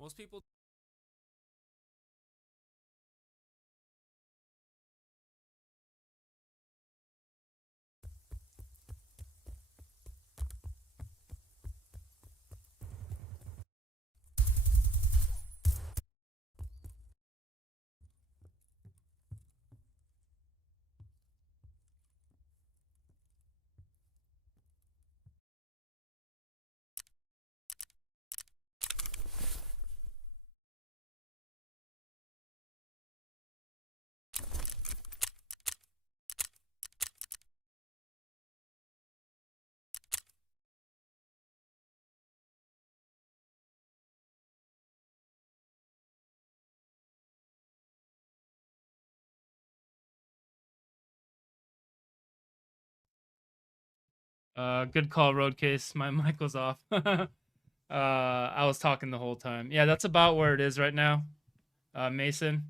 Most people. Good call, Roadcase. My mic was off. I was talking the whole time. Yeah, that's about where it is right now. Mason.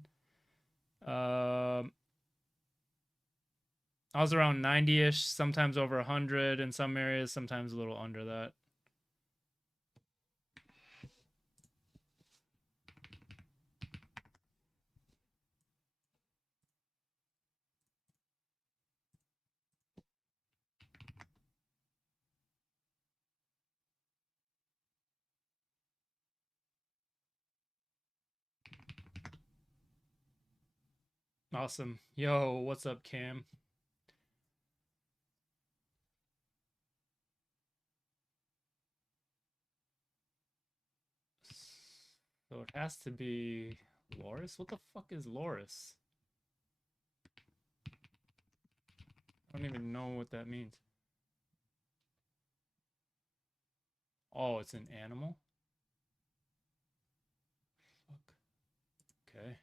Um, I was around 90-ish, sometimes over 100 in some areas, sometimes a little under that. Awesome. Yo, what's up, Cam? So it has to be Loris? What the fuck is Loris? I don't even know what that means. Oh, it's an animal? Fuck. Okay.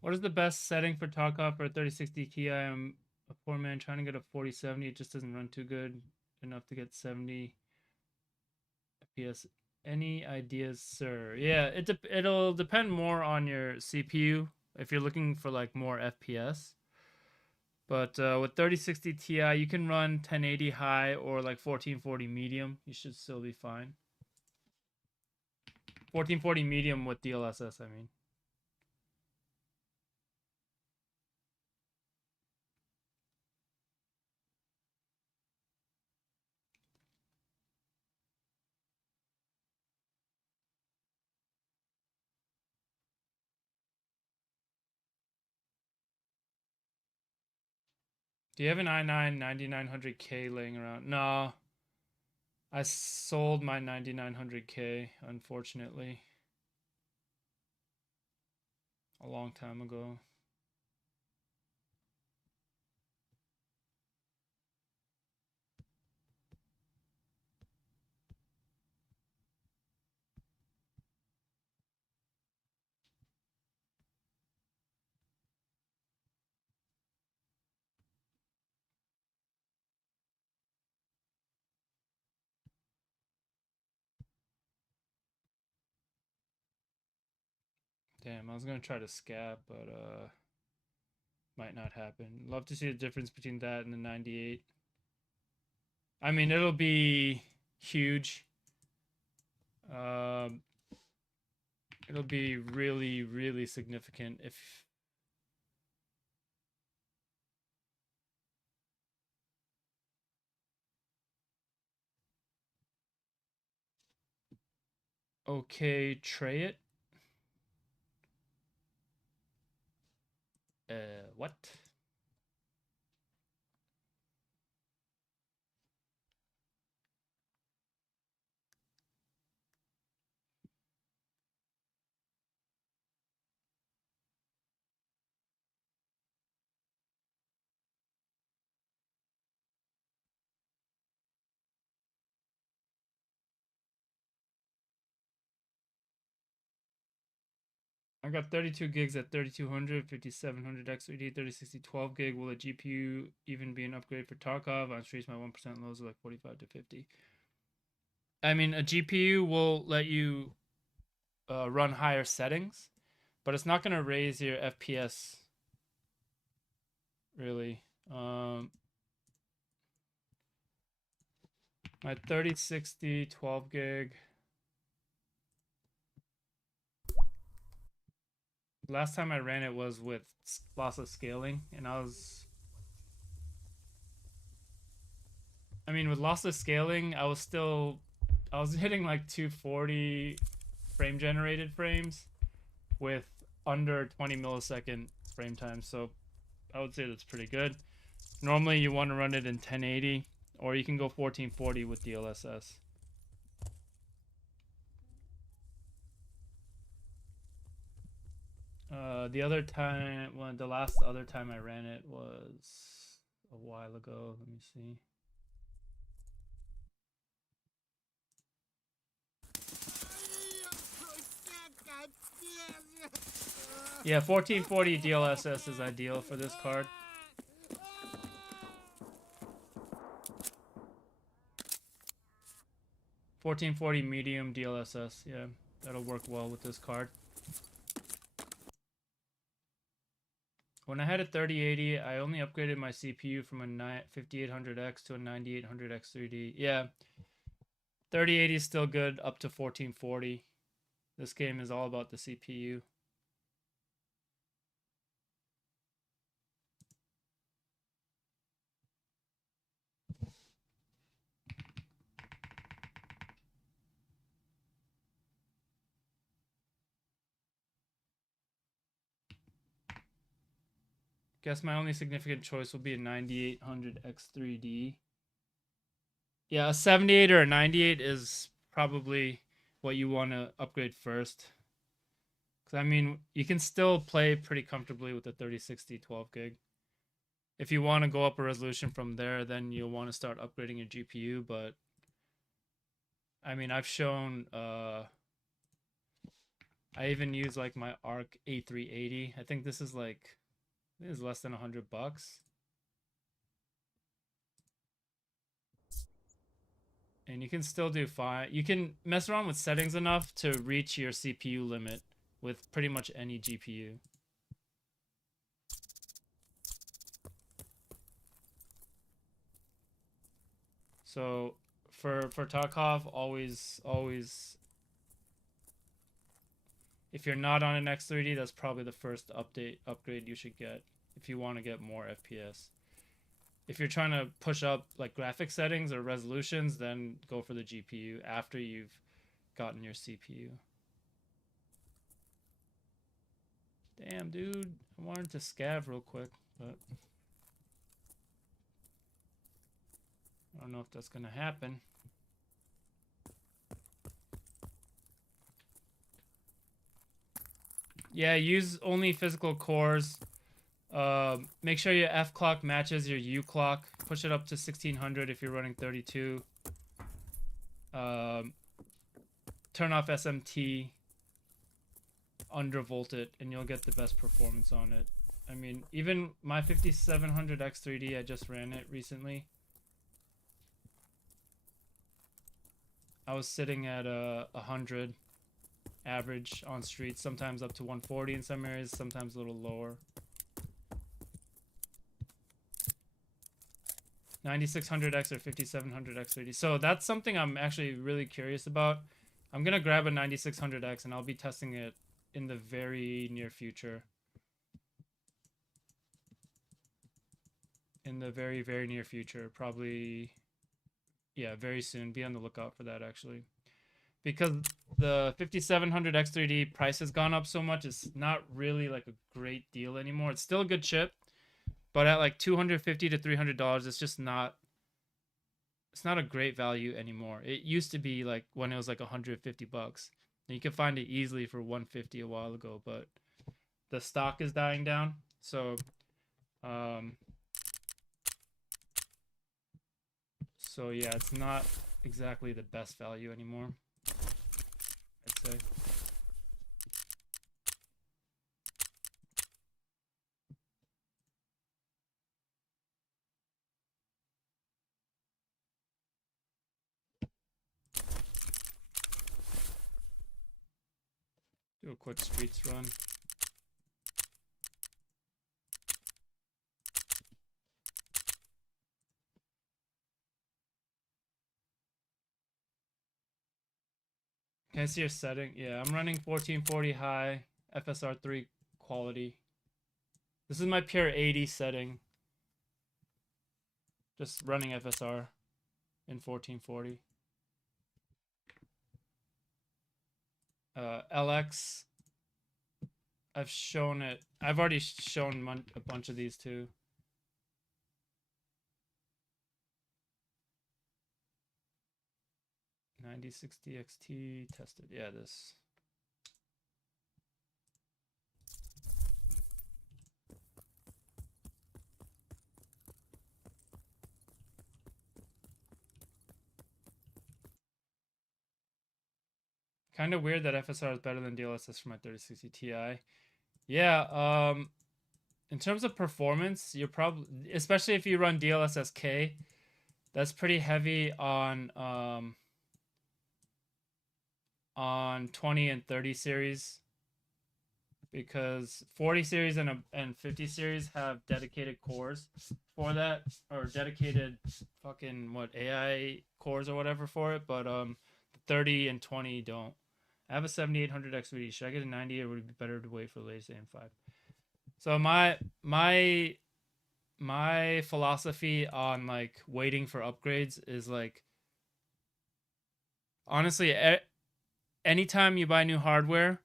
What is the best setting for Tarkov for a 3060 Ti? I'm a poor man trying to get a 4070. It just doesn't run too good enough to get 70 FPS. Any ideas, sir? Yeah, it'll depend more on your CPU if you're looking for like more FPS. But with 3060 Ti, you can run 1080 high or like 1440 medium. You should still be fine. 1440 medium with DLSS, I mean. Do you have an i9 9900K laying around? No, I sold my 9900K, unfortunately, a long time ago. Damn, I was gonna try to scap, but might not happen. Love to see the difference between that and the 98. I mean, it'll be huge. Um, it'll be really, really significant if. Okay, tray it. What? I got 32 gigs at 3200, 5700 X3D, 3060, 12 gig. Will a GPU even be an upgrade for Tarkov? On streets, my 1% lows are like 45 to 50. I mean, a GPU will let you run higher settings, but it's not going to raise your FPS really. My 3060, 12 gig. Last time I ran it was with lossless scaling, and I mean, with lossless scaling, I was hitting like 240 frame generated frames with under 20 millisecond frame time. So I would say that's pretty good. Normally you want to run it in 1080, or you can go 1440 with DLSS. The last other time I ran it was a while ago. Let me see. Yeah, 1440 DLSS is ideal for this card. $1440 medium DLSS, yeah, that'll work well with this card. When I had a 3080, I only upgraded my CPU from a 5800X to a 9800X 3D. Yeah, 3080 is still good up to 1440. This game is all about the CPU. Guess my only significant choice will be a 9800X 3D. Yeah, a 78 or a 98 is probably what you want to upgrade first. Because, I mean, you can still play pretty comfortably with the 3060 12 gig. If you want to go up a resolution from there, then you'll want to start upgrading your GPU. But, I mean, I've shown... I even use, like, my Arc A380. I think this is, like... This is less than $100. And you can still do fine. You can mess around with settings enough to reach your CPU limit with pretty much any GPU. So for Tarkov, always if you're not on an X3D, that's probably the first upgrade you should get if you want to get more FPS. If you're trying to push up like graphic settings or resolutions, then go for the GPU after you've gotten your CPU. Damn, dude. I wanted to scav real quick, but I don't know if that's going to happen. Yeah, use only physical cores. Make sure your F clock matches your U clock. Push it up to 1600 if you're running 32. Turn off SMT. Undervolt it, and you'll get the best performance on it. I mean, even my 5700 X3D, I just ran it recently. I was sitting at 100 average on streets, sometimes up to 140 in some areas, sometimes a little lower. 9600X or 5700 X3D. So that's something I'm actually really curious about. I'm gonna grab a 9600X and I'll be testing it in the very near future. In the very, very near future. Probably, yeah, very soon. Be on the lookout for that, actually. Because the 5700 X3D price has gone up so much, it's not really like a great deal anymore. It's still a good chip, but at like $250 to $300, it's just not. It's not a great value anymore. It used to be like when it was like $150. And you could find it easily for $150 a while ago, but the stock is dying down. So, yeah, it's not exactly the best value anymore, I'd say. Do a quick streets run. Can I see your setting? Yeah, I'm running 1440 high, FSR3 quality. This is my pure 80 setting. Just running FSR in 1440. LX, I've shown it. I've already shown a bunch of these too. 9060 XT tested. Yeah, this. Kind of weird that FSR is better than DLSS for my 3060 Ti. Yeah, in terms of performance, you're probably, especially if you run DLSS-K, that's pretty heavy on 20 and 30 series, because 40 series and 50 series have dedicated cores for that, or dedicated fucking AI cores or whatever for it, but 30 and 20 don't. I have a 7800 XVD. Should I get a 90, or would it be better to wait for the latest AM5? So my philosophy on like waiting for upgrades is like, honestly, anytime you buy new hardware,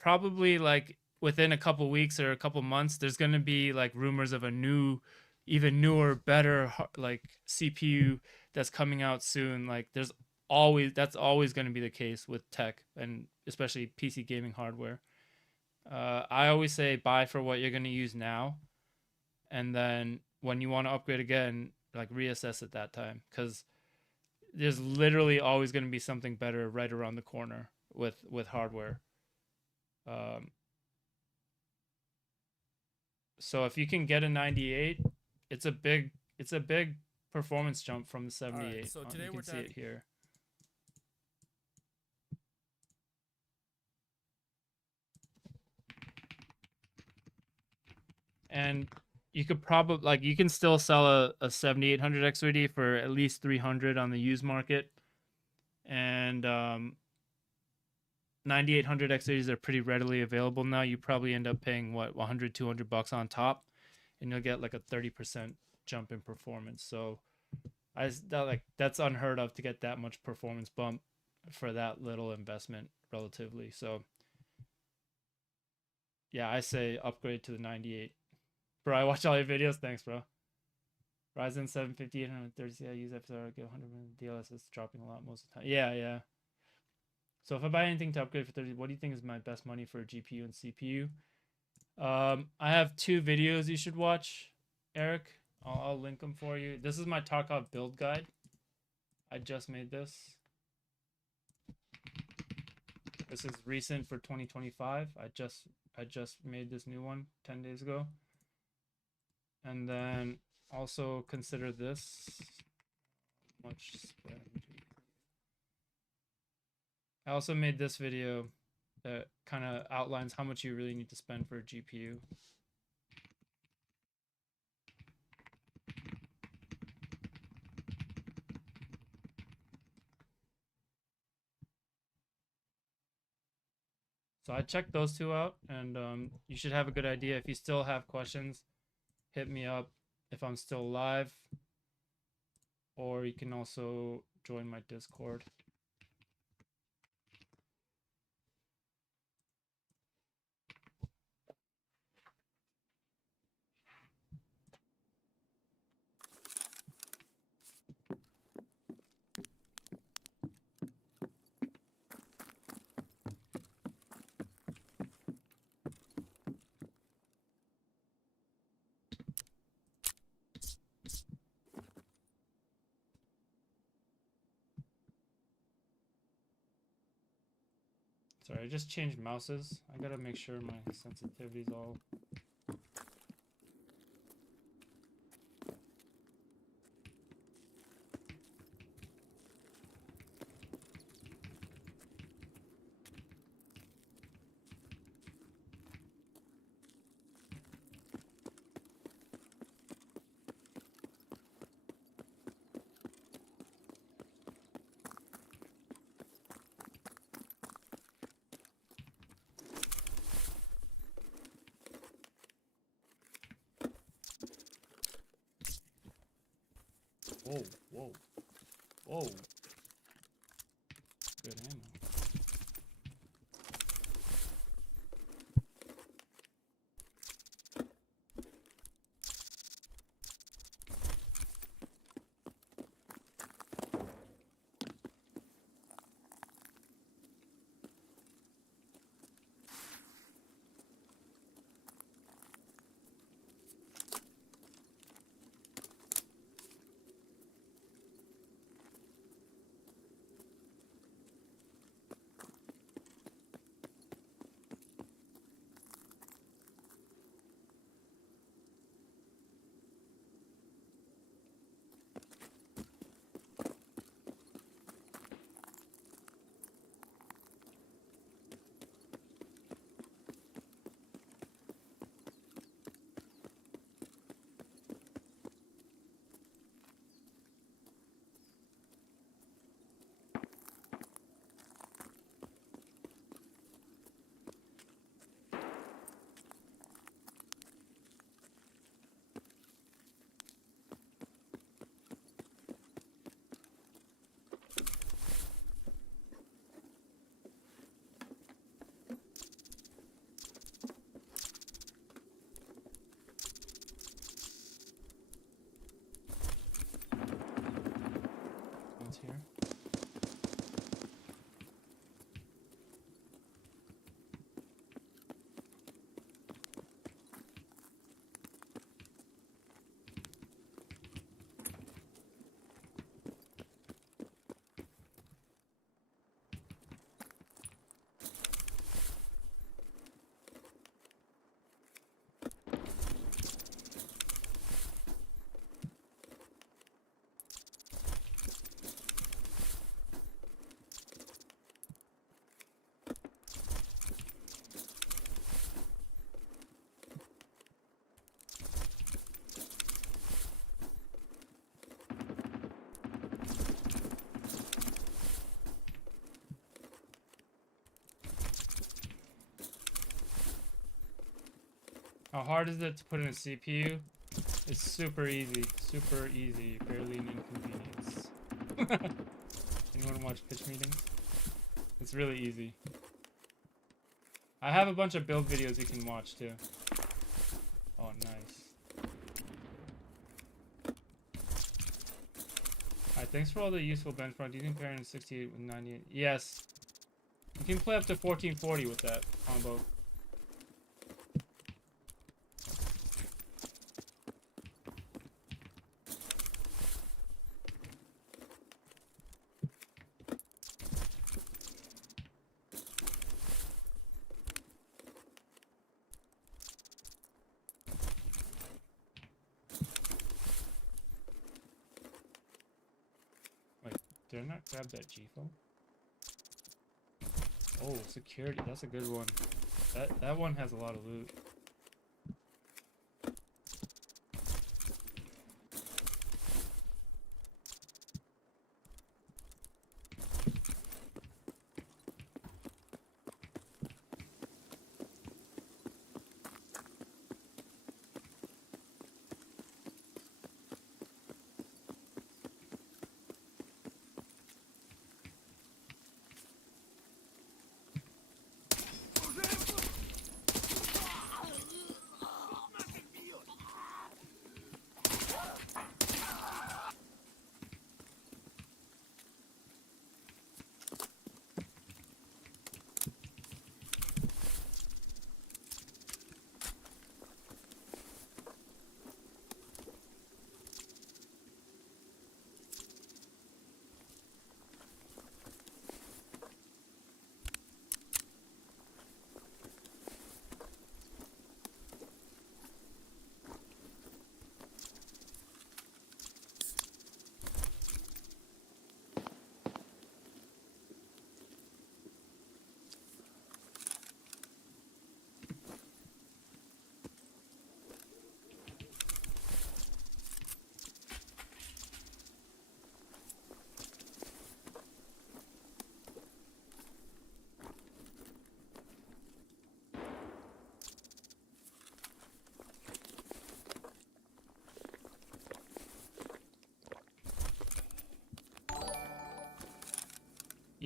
probably like within a couple weeks or a couple months, there's going to be like rumors of a new, even newer, better like CPU that's coming out soon. Like that's always going to be the case with tech, and especially PC gaming hardware. I always say buy for what you're going to use now, and then when you want to upgrade again, like reassess at that time, because there's literally always going to be something better right around the corner with hardware. So if you can get a 98, it's a big performance jump from the 78. Right, so today you can see it here. And you could probably, like, you can still sell a 7800 XVD for at least 300 on the used market, and 9800 XVDs are pretty readily available now. You probably end up paying what, 100 $200 on top, and you'll get like a 30% jump in performance. So that's unheard of to get that much performance bump for that little investment relatively. So yeah, I say upgrade to the 98. Bro, I watch all your videos. Thanks, bro. Ryzen 7 5830 I use FSR, get 100 DLSS, it's dropping a lot most of the time. Yeah. So if I buy anything to upgrade for 30, what do you think is my best money for a GPU and CPU? I have 2 videos you should watch, Eric. I'll link them for you. This is my Tarkov build guide. I just made this. This is recent for 2025. I just made this new one 10 days ago. And then also consider this. Much spend. I also made this video that kind of outlines how much you really need to spend for a GPU. So I checked those two out, and you should have a good idea. If you still have questions, hit me up if I'm still live, or you can also join my Discord. Sorry, I just changed mouses. I gotta make sure my sensitivity's all... Whoa, whoa, whoa. Good ammo. One's here. How hard is it to put in a CPU? It's super easy. Super easy. Barely an inconvenience. Anyone watch pitch meetings? It's really easy. I have a bunch of build videos you can watch too. Oh, nice. Alright, thanks for all the useful benchmark. Do you think pairing 68 with 98? Yes. You can play up to 1440 with that combo. Did I not grab that G-phone? Oh, security. That's a good one. That one has a lot of loot.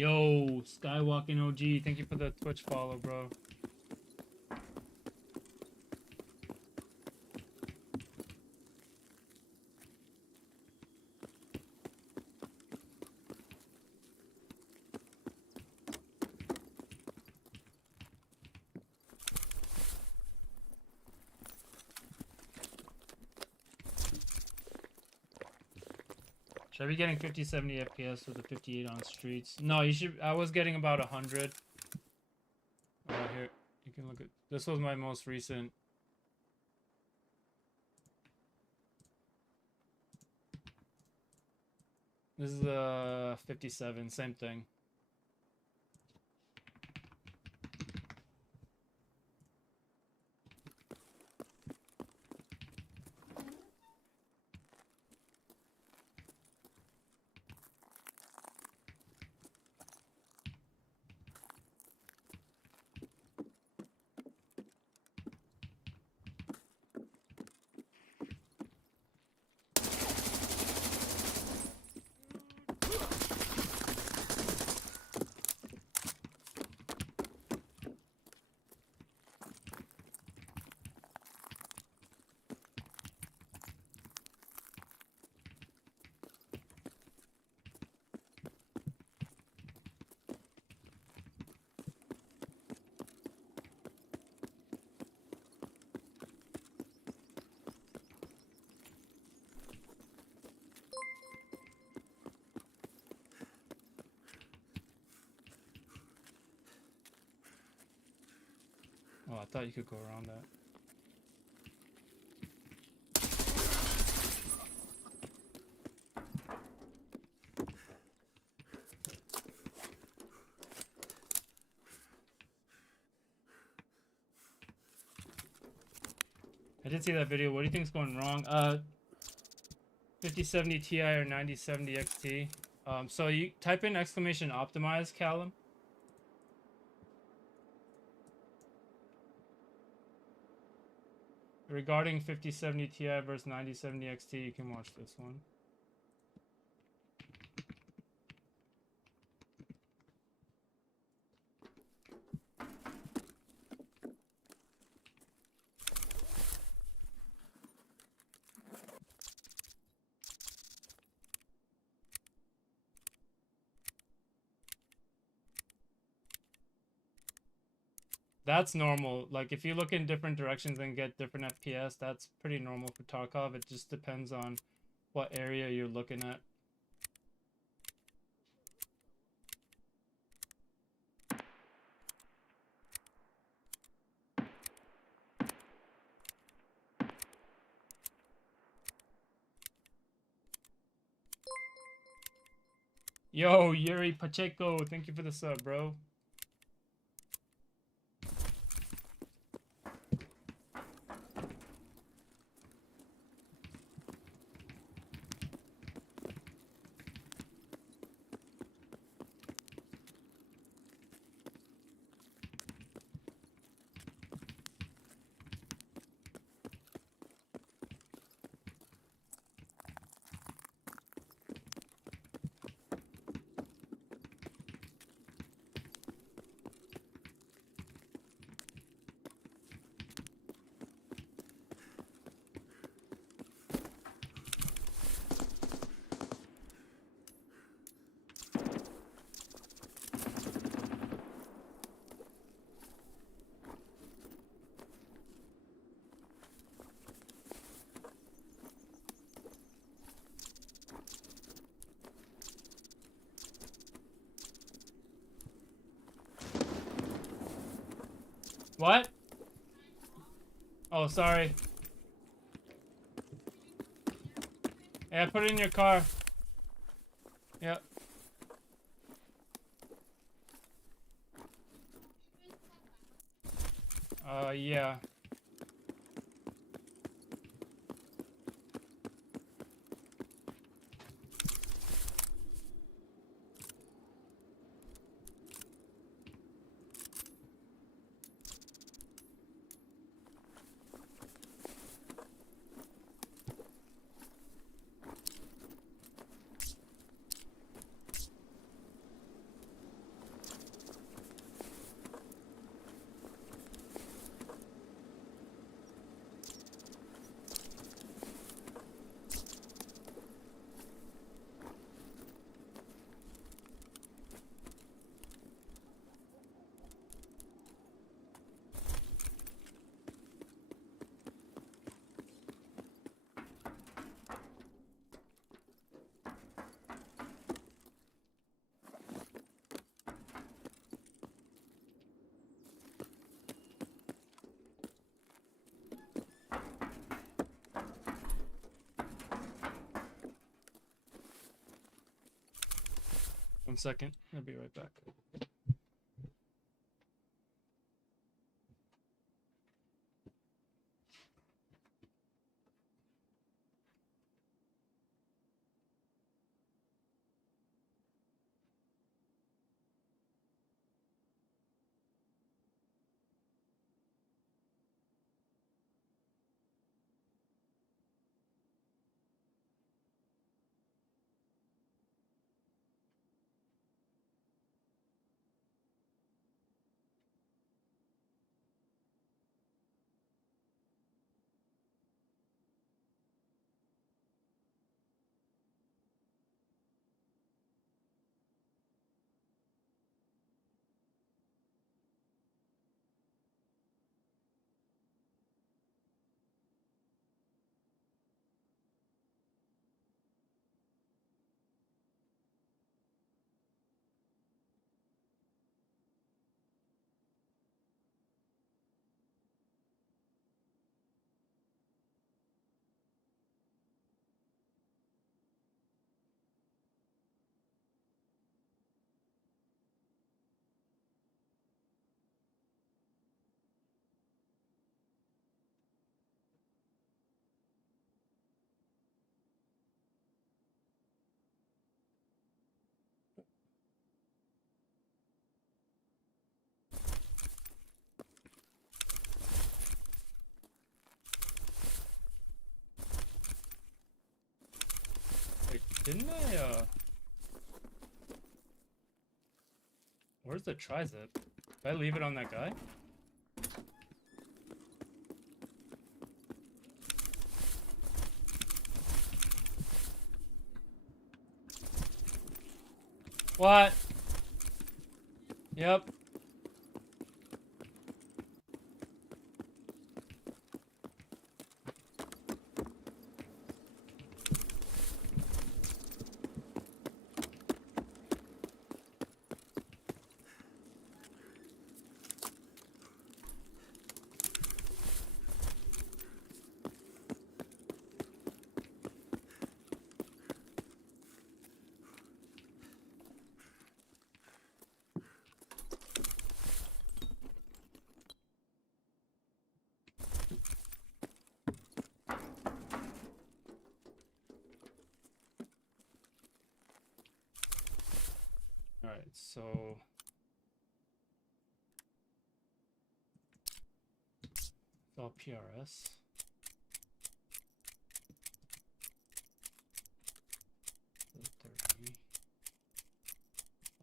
Yo, Skywalking OG, thank you for the Twitch follow, bro. Should I be getting 50, 70 FPS with the 58 on streets? No, you should. I was getting about 100. Here, you can look at. This was my most recent. This is 57, same thing. Oh, I thought you could go around that. I did see that video. What do you think's going wrong? 5070 Ti or 9070 XT. So you type in exclamation optimize, Callum. Regarding 5070 Ti versus 9070 XT, you can watch this one. That's normal. Like, if you look in different directions and get different FPS, that's pretty normal for Tarkov. It just depends on what area you're looking at. Yo, Yuri Pacheco, thank you for the sub, bro. What? Oh, sorry. Yeah, put it in your car. Yep. Yeah. 1 second. I'll be right back. Wait, didn't I, where's the trizip? Did I leave it on that guy? What? Yep. Alright, so it's all PRS.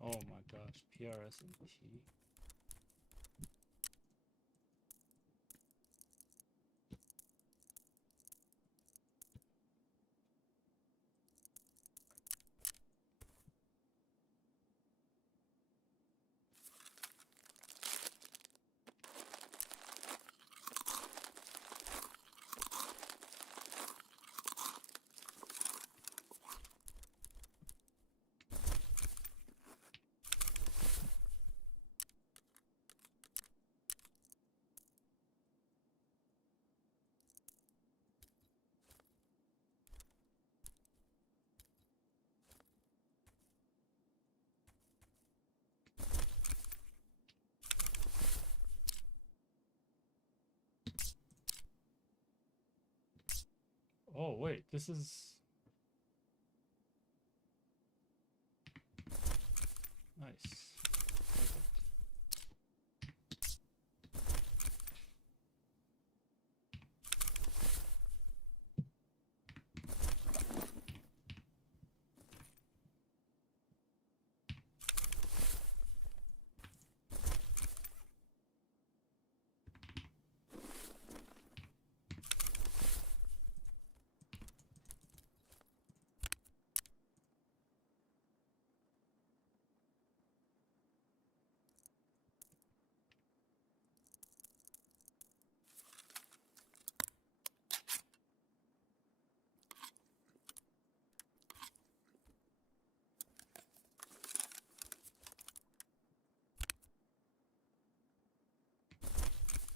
Oh my gosh, PRS and T. Oh wait, this is nice. Perfect.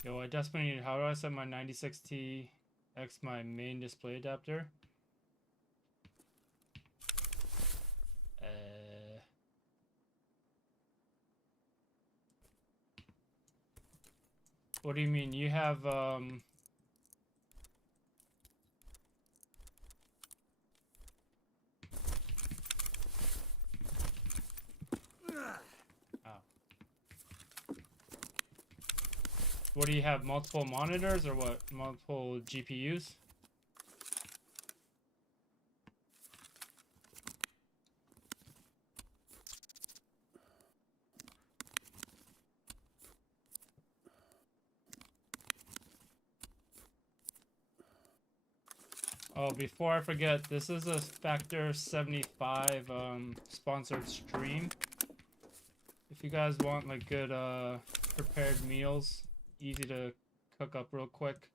Yo, I desperately need, how do I set my 96T X my main display adapter? What do you mean? You have Oh. What do you have? Multiple monitors or what? Multiple GPUs? Oh, before I forget, this is a Factor 75 sponsored stream. If you guys want like good prepared meals, easy to cook up real quick,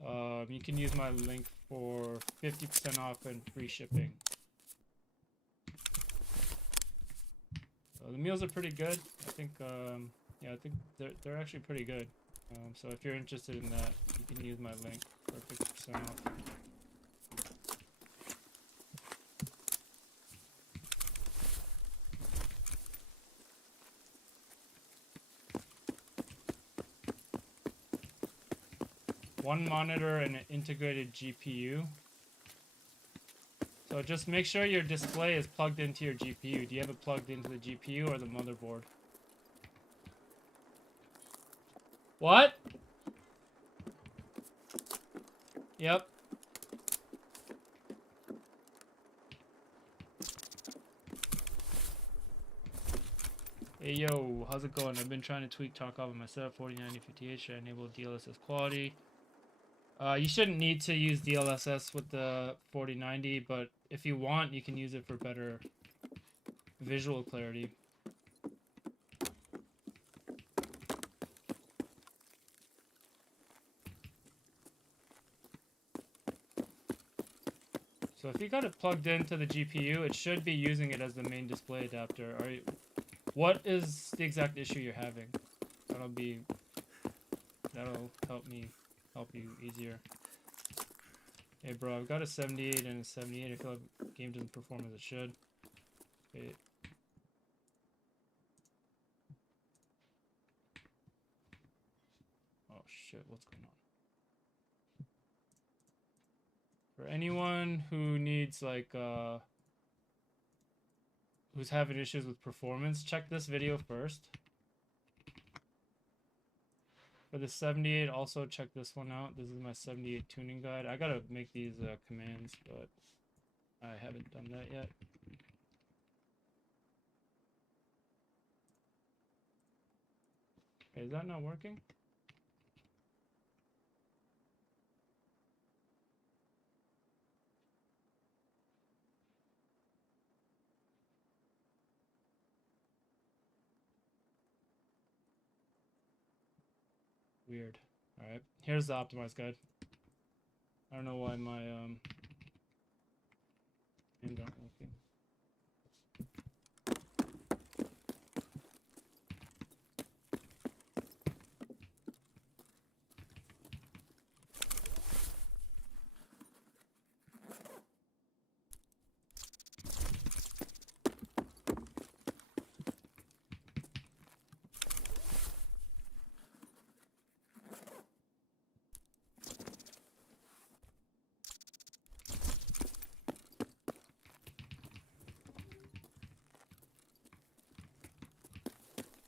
you can use my link for 50% off and free shipping. The meals are pretty good. I think yeah, I think they're actually pretty good. So if you're interested in that, you can use my link for 50% off. One monitor and an integrated GPU. So just make sure your display is plugged into your GPU. Do you have it plugged into the GPU or the motherboard? What? Yep. Hey yo, how's it going? I've been trying to tweak talk off of my setup 4090 50H to enable DLSS quality. You shouldn't need to use DLSS with the 4090, but if you want, you can use it for better visual clarity. So if you got it plugged into the GPU, it should be using it as the main display adapter. What is the exact issue you're having? That'll help you easier. Hey bro, I've got a 78 and a 78. I feel like the game doesn't perform as it should. Okay. Oh shit, what's going on? For anyone who needs like who's having issues with performance, check this video first. For the 78, also check this one out. This is my 78 tuning guide. I gotta make these commands, but I haven't done that yet. Okay, is that not working? Weird. Alright, here's the optimized guide. I don't know why my names aren't working.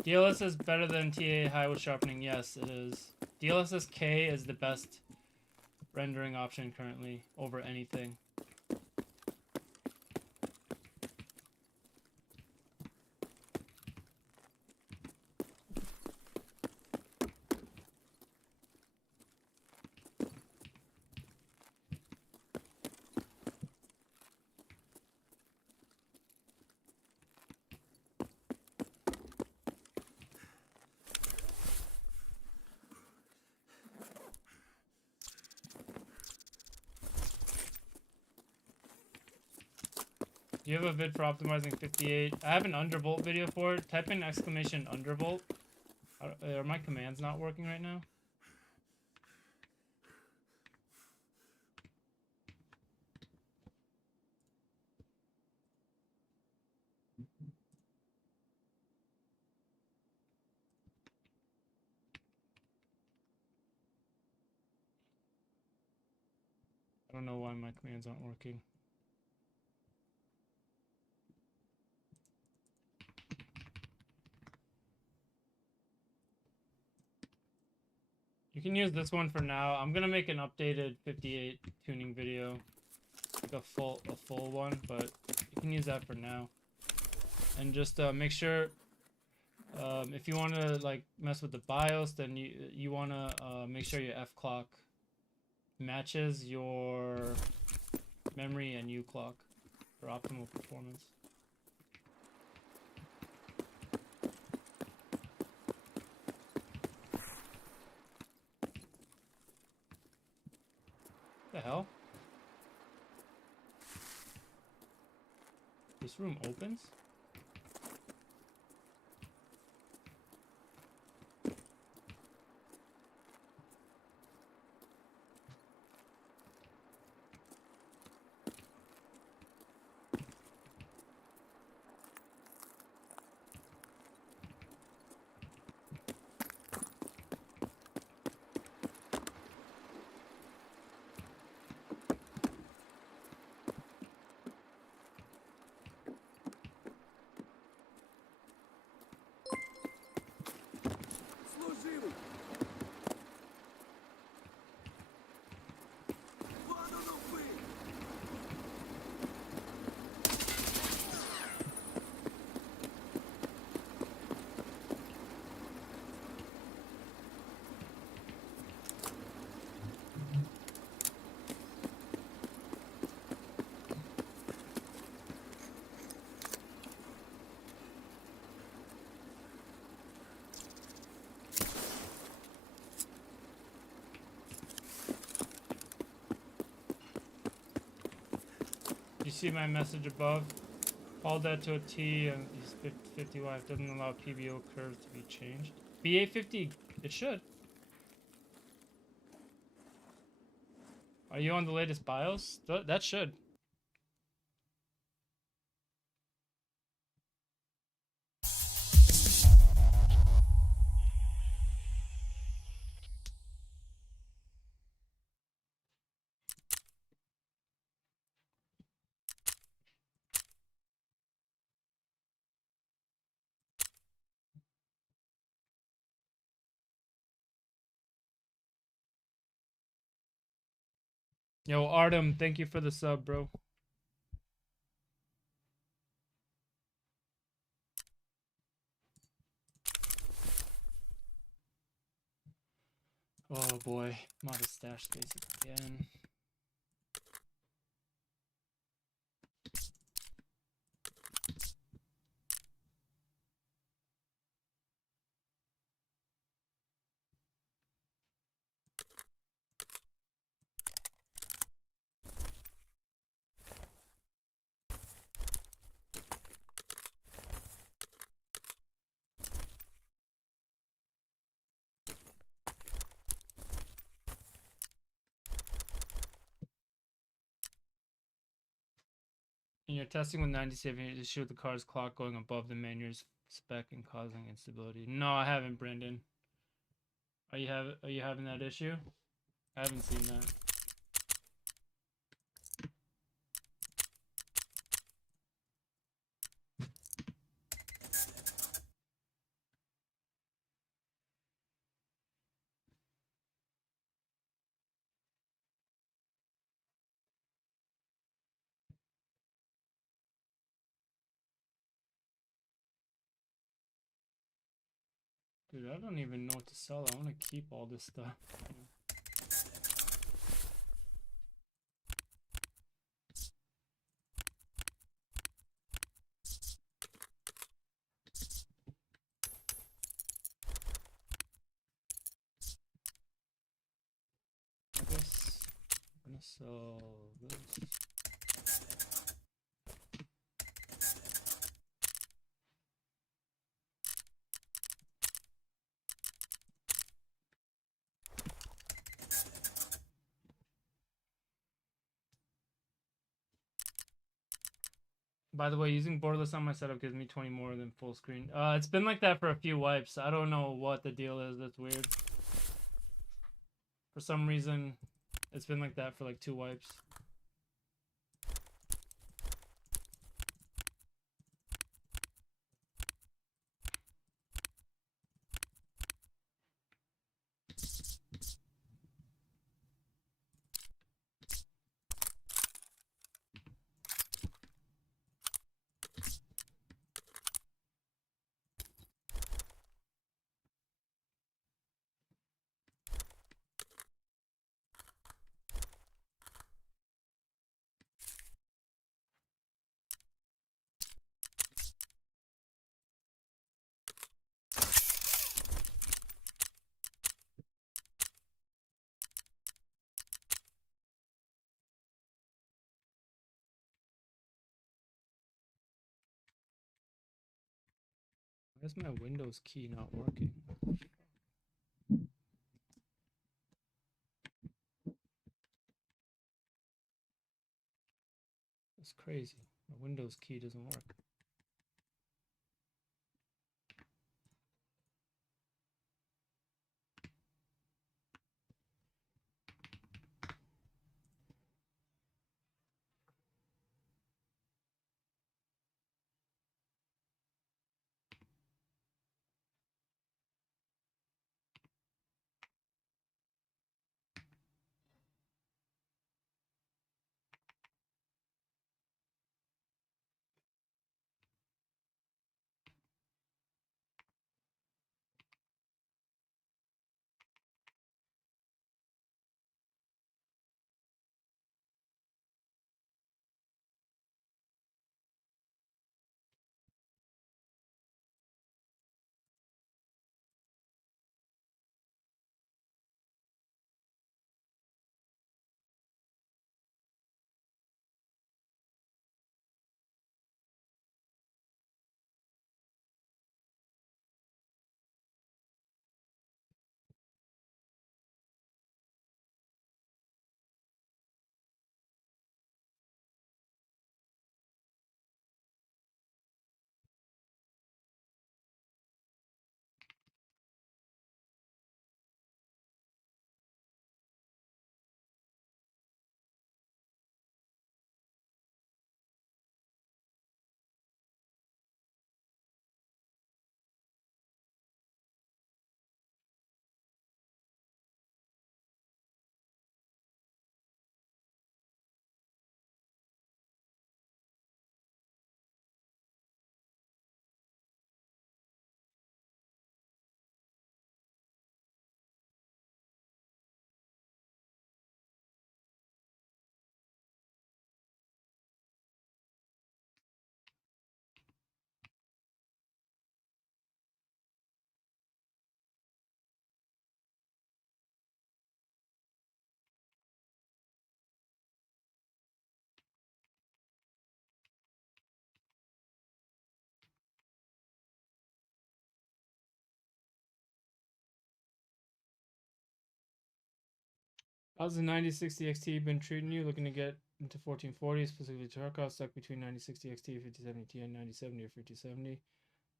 DLSS is better than TA high with sharpening. Yes, it is. DLSS K is the best rendering option currently over anything. Do you have a vid for optimizing 58? I have an undervolt video for it. Type in exclamation undervolt. Are my commands not working right now? I don't know why my commands aren't working. You can use this one for now. I'm gonna make an updated 58 tuning video, like a full one, but you can use that for now. And just make sure, if you want to like mess with the BIOS, then you want to make sure your F clock matches your memory and U clock for optimal performance. The hell? This room opens? You see my message above? Called that to a T and these 50 wife doesn't allow PBO curves to be changed. BA50, it should. Are you on the latest BIOS? That should. Yo, Artem, thank you for the sub, bro. Oh boy, I'm out of stash space again. And you're testing with 97, you just shoot the car's clock going above the manu's spec and causing instability. No, I haven't, Brendan. Are you having that issue? I haven't seen that. Dude, I don't even know what to sell. I want to keep all this stuff. I guess I'm gonna sell this. By the way, using borderless on my setup gives me 20 more than full screen. It's been like that for a few wipes. I don't know what the deal is. That's weird. For some reason, It's been like that for like 2 wipes. Why is my Windows key not working? That's crazy. My Windows key doesn't work. How's the 9060 XT been treating you? Looking to get into 1440, specifically Tarkov, stuck between 9060 XT, 5070 Ti, 9070 or 5070.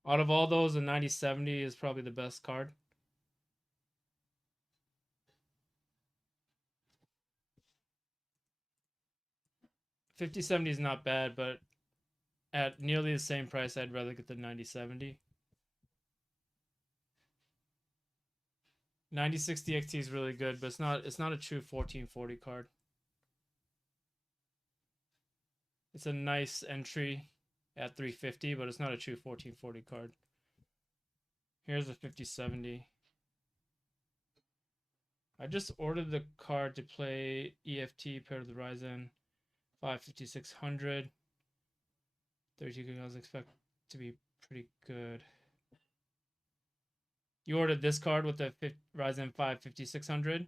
Out of all those, the 9070 is probably the best card. 5070 is not bad, but at nearly the same price, I'd rather get the 9070. 9060 XT is really good, but it's not a true 1440 card. It's a nice entry at 350, but it's not a true 1440 card. Here's a 5070. I just ordered the card to play EFT paired with the Ryzen 5 5600. 32 gigabytes, expect to be pretty good. You ordered this card with the Ryzen 5 5600.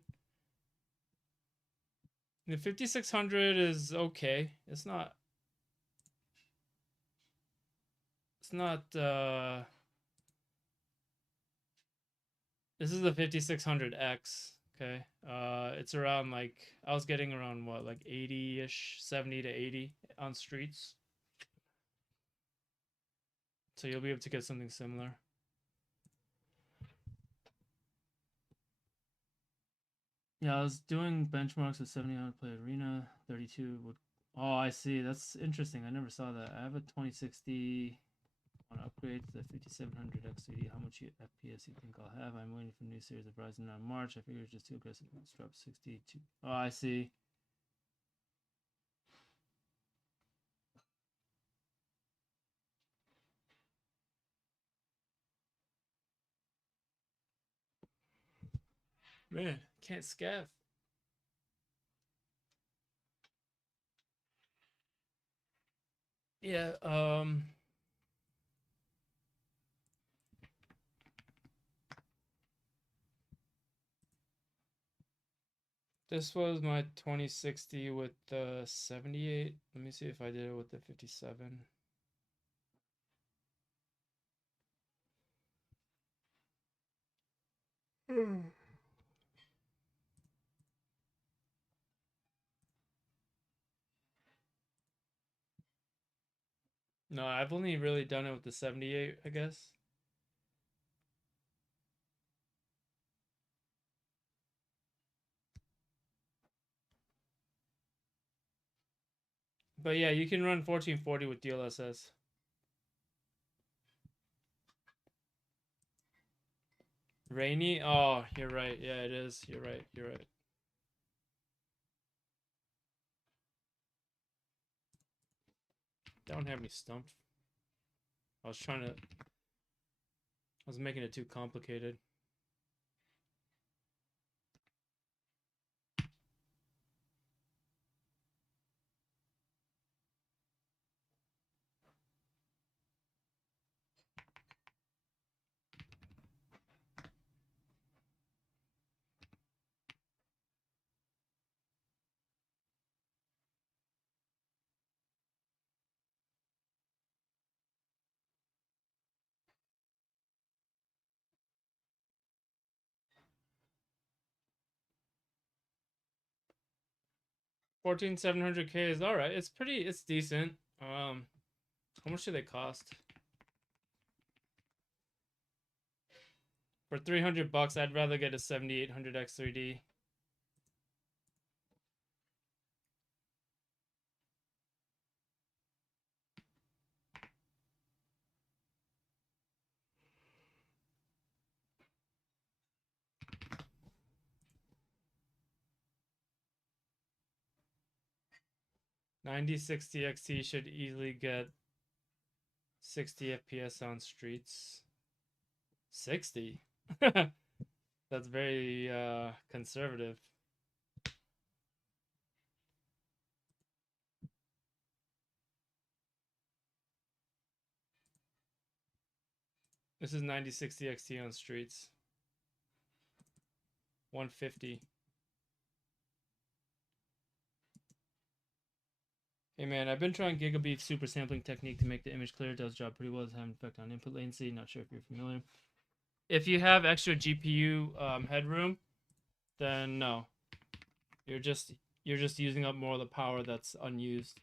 The 5600 is okay. It's not. This is the 5600X. Okay. It's around like I was getting around what, like 80-ish, 70 to 80 on streets. So you'll be able to get something similar. Yeah, I was doing benchmarks with 70 how to play arena. 32 would. Oh, I see. That's interesting. I never saw that. I have a 2060. I want to upgrade to the 5700 X3D. How much FPS you think I'll have? I'm waiting for new series of Ryzen on March. I figure it's just too aggressive. Let's drop 62. Oh, I see. Man, can't scav. Yeah, this was my 2060 with the 78. Let me see if I did it with the 57. No, I've only really done it with the 78, I guess. But yeah, you can run 1440 with DLSS. Rainy? Oh, you're right. Yeah, it is. You're right. You're right. Don't have me stumped. I was trying to. I was making it too complicated. Fourteen 700K is all right. It's pretty. It's decent. How much do they cost? For 300 bucks, I'd rather get a 7800 X3D. Ninety 60 XT should easily get 60 FPS on streets. 60? That's very conservative. This is 90 60 XT on streets. 150. Hey man, I've been trying Gigabeat super sampling technique to make the image clear. It does job pretty well. It's having an effect on input latency. Not sure if you're familiar. If you have extra GPU headroom, then no. You're just using up more of the power that's unused.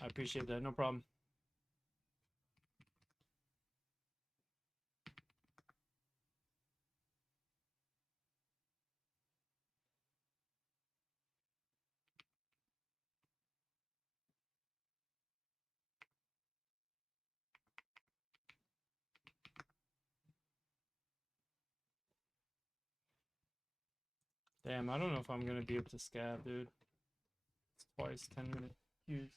I appreciate that. No problem. Damn, I don't know if I'm gonna be able to scab, dude. It's twice 10-minute queues.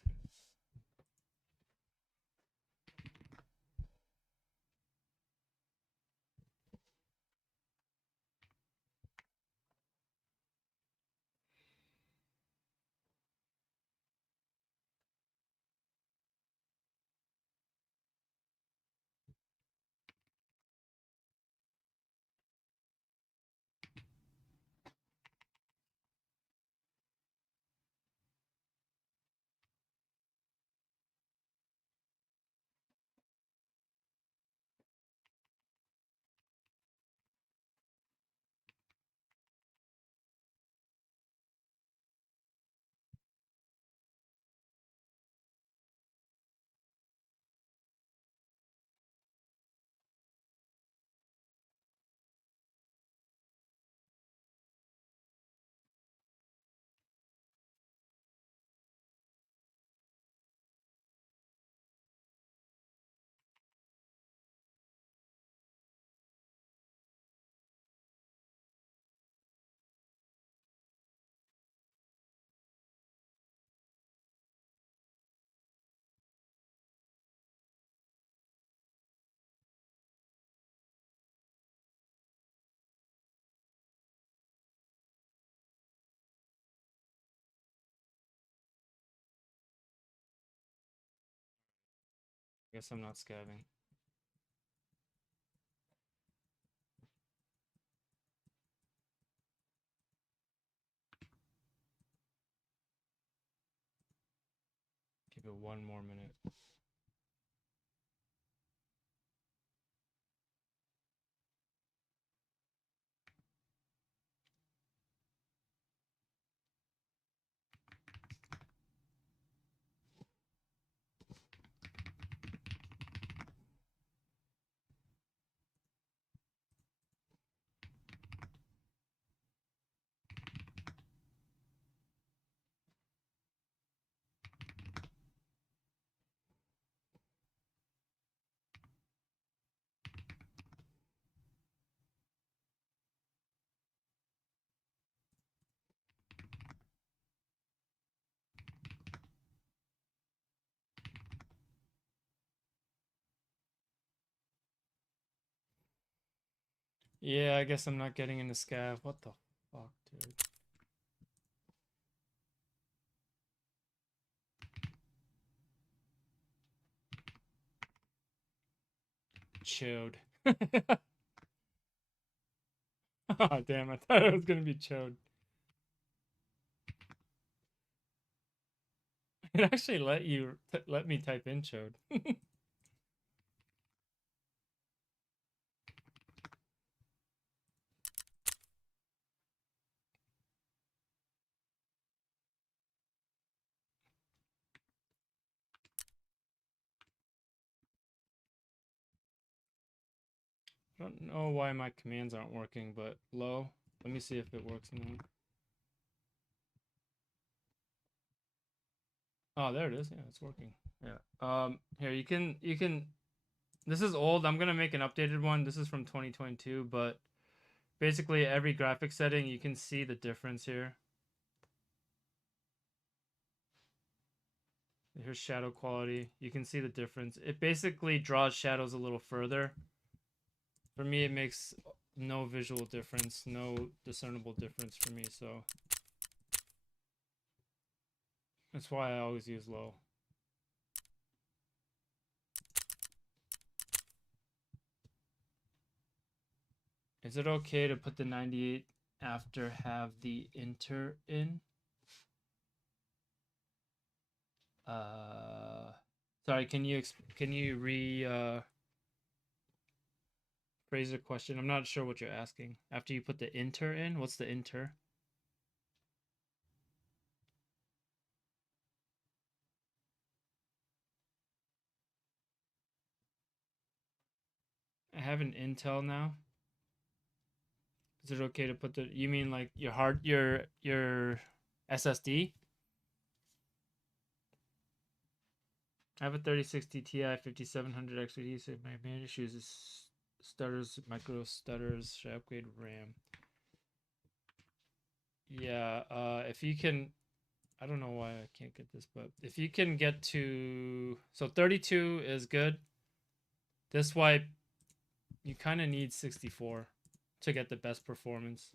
I guess I'm not scabbing. Give it one more minute. Yeah, I guess I'm not getting into scav. What the fuck, dude? Chode. Oh, damn, I thought it was gonna be chode. It actually let me type in chode. I don't know why my commands aren't working, but low. Let me see if it works now. Oh, there it is. Yeah, it's working. Yeah. Here you can this is old. I'm gonna make an updated one. This is from 2022, but basically every graphic setting you can see the difference here. Here's shadow quality. You can see the difference. It basically draws shadows a little further. For me, it makes no visual difference, no discernible difference for me, so that's why I always use low. Is it okay to put the 98 after have the inter in? Sorry, can you phrase the question? I'm not sure what you're asking. After you put the inter in, what's the inter? I have an Intel now. Is it okay to put the? You mean like your SSD? I have a 3060 Ti 5700 XVD. So my main issues is stutters, micro stutters. Should I upgrade RAM? Yeah. If you can, I don't know why I can't get this, but if you can get to, so 32 is good. This wipe, you kind of need 64 to get the best performance.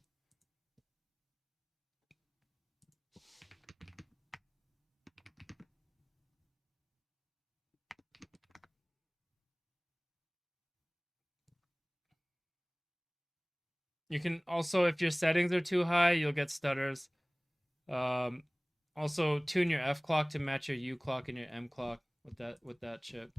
You can also, if your settings are too high, you'll get stutters. Also tune your F clock to match your U clock and your M clock with that chip.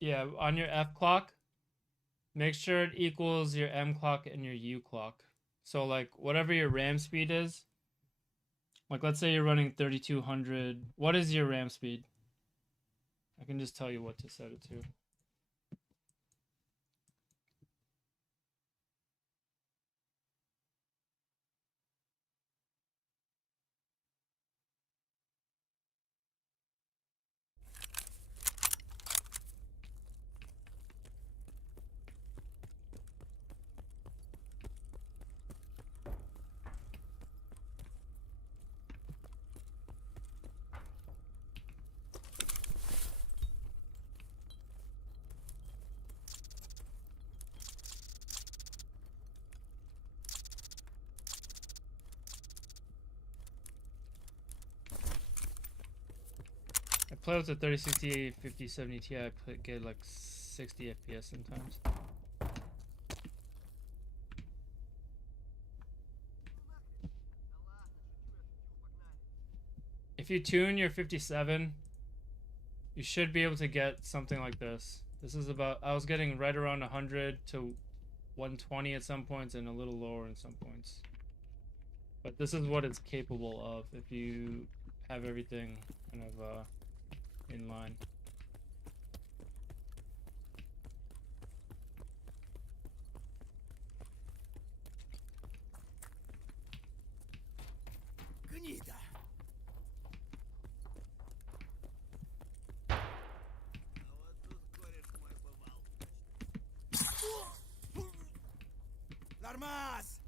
Yeah, on your F clock, make sure it equals your M clock and your U clock. So like whatever your RAM speed is, like let's say you're running 3200. What is your RAM speed? I can just tell you what to set it to. play with the 3060, 5070 Ti, I get like 60 FPS sometimes. If you tune your 57, you should be able to get something like this. This is about, I was getting right around 100 to 120 at some points and a little lower in some points. But this is what it's capable of if you have everything kind of in line. Нормас!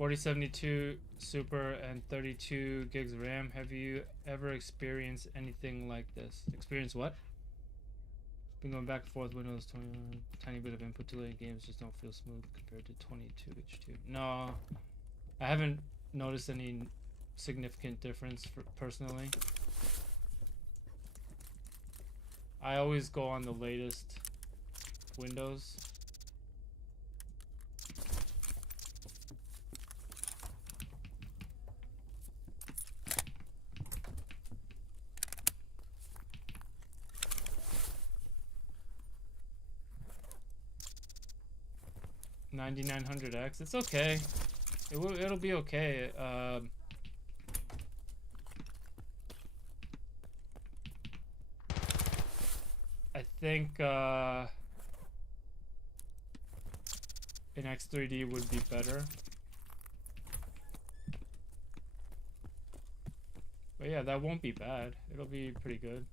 $4072 Super and 32 gigs RAM. Have you ever experienced anything like this? Experience what? Been going back and forth. Windows 20, tiny bit of input delay. Games just don't feel smooth compared to 22H2. No, I haven't noticed any significant difference personally. I always go on the latest Windows. $9900X. It's okay. It'll be okay. I think an X3D would be better. But yeah, that won't be bad. It'll be pretty good.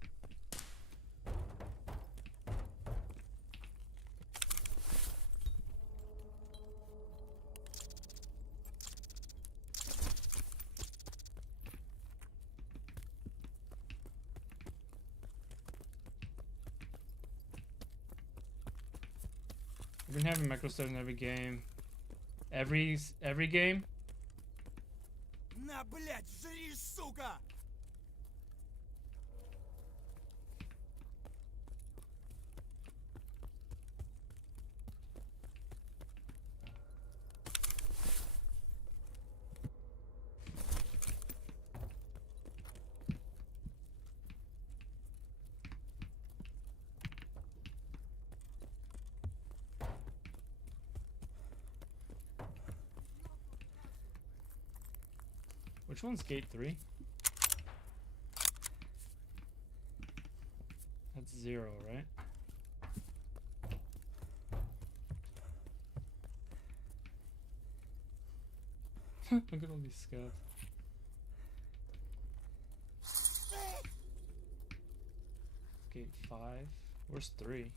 I've been having microstars in every game. Every game? На, блядь, жри, сука! Which one's gate 3? That's 0, right? Look at all these scabs. Gate 5? Where's 3?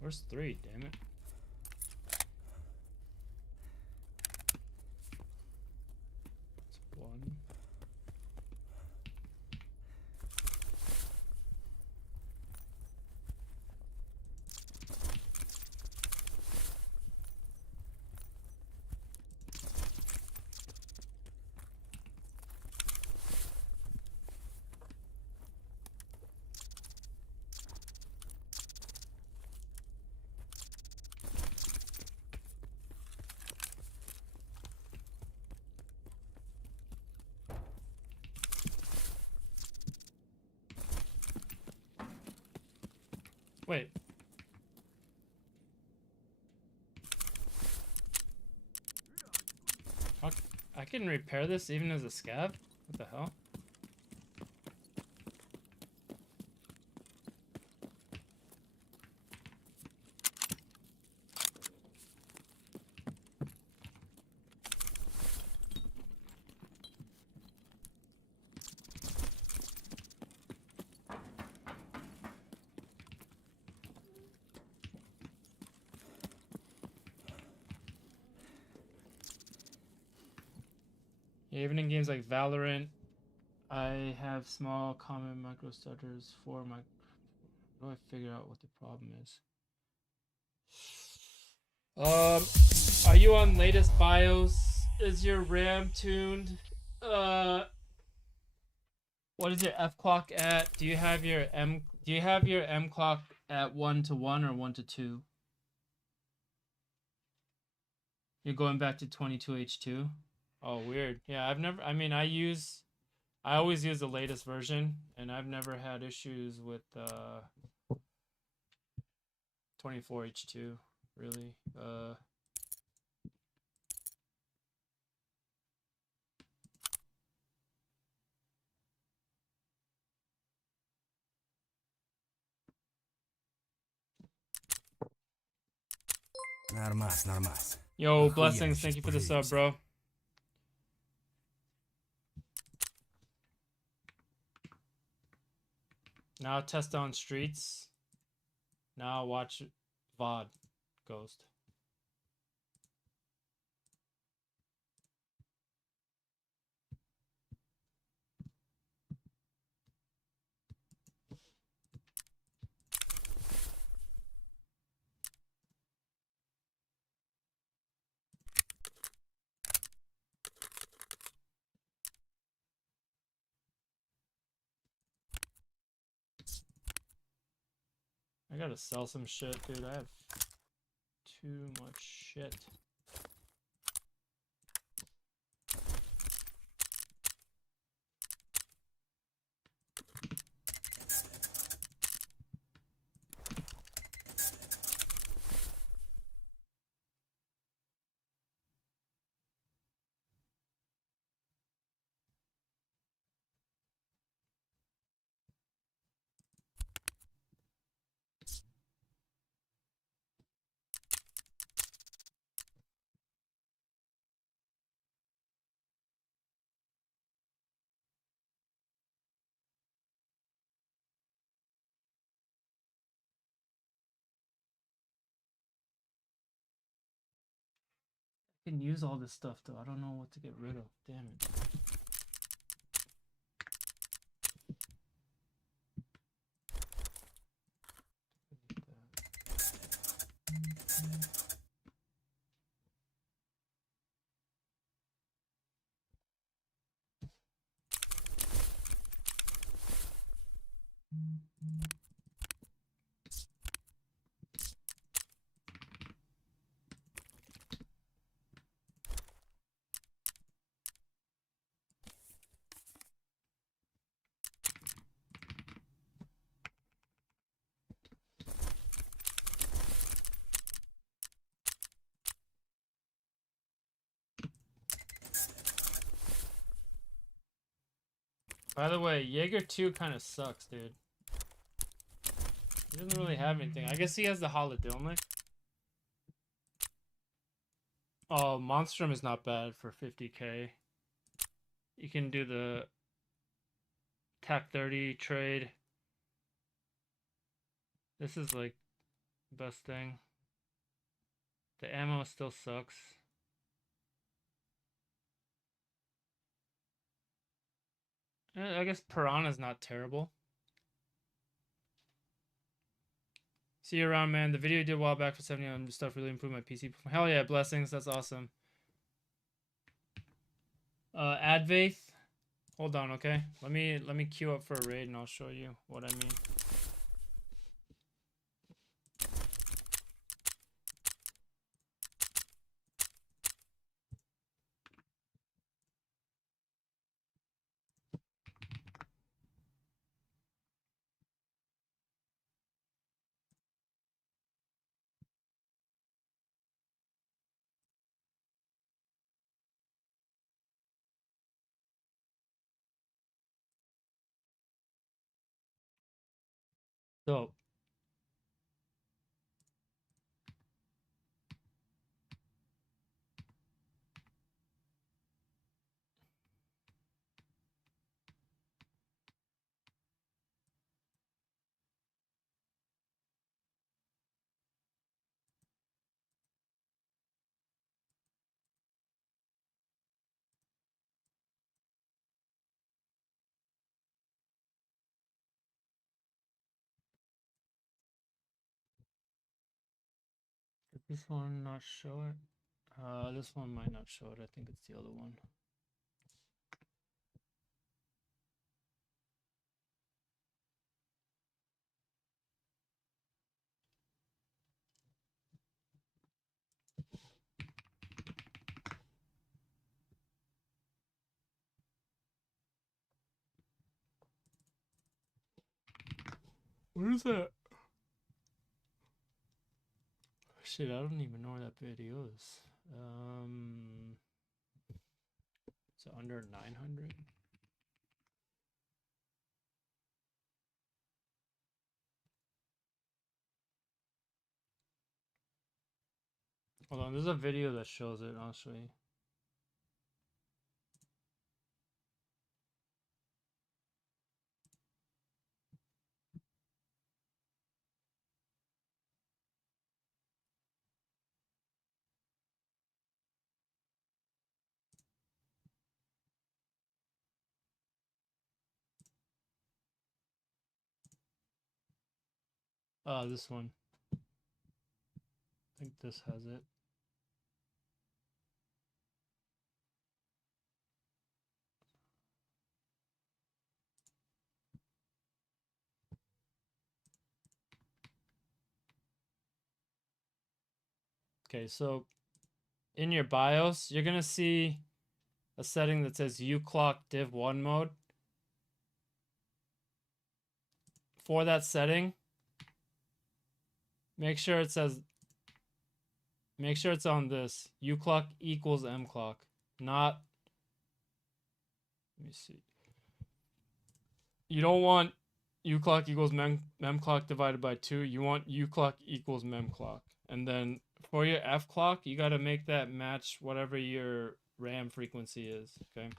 Where's 3, damn it? It's 1. Wait. I can repair this even as a scav? What the hell? Yeah, even in games like Valorant, I have small common micro stutters for my. How do I figure out what the problem is? Are you on latest BIOS? Is your RAM tuned? What is your F clock at? Do you have your M clock at 1 to 1 or 1 to 2? You're going back to 22H2? Oh, weird. Yeah, I always use the latest version, and I've never had issues with 24H2, really. Нормас, нормас. Yo, blessings, thank you for the sub, bro. Now test on streets. Now watch VOD, Ghost. I gotta sell some shit, dude. I have too much shit. I can use all this stuff though. I don't know what to get rid of. Damn it. By the way, Jaeger 2 kind of sucks, dude. He doesn't really have anything. I guess he has the Holodilmic. Oh, Monstrum is not bad for 50k. You can do the TAC 30 trade. This is like the best thing. The ammo still sucks. I guess Piranha's not terrible. See you around, man. The video you did a while back for 70 stuff really improved my PC. Hell yeah, blessings. That's awesome. Advaith. Hold on, okay? Let me queue up for a raid and I'll show you what I mean. So did this one not show it? This one might not show it. I think it's the other one. What is that? Shit, I don't even know where that video is. Is it under 900? Hold on, there's a video that shows it. I'll show you. This one. I think this has it. Okay, so in your BIOS, you're gonna see a setting that says uClock div 1 mode. For that setting, make sure it's on this uClock equals mClock, not, let me see. You don't want uClock equals memclock divided by 2. You want uClock equals memclock. And then for your fclock, you got to make that match whatever your RAM frequency is, okay?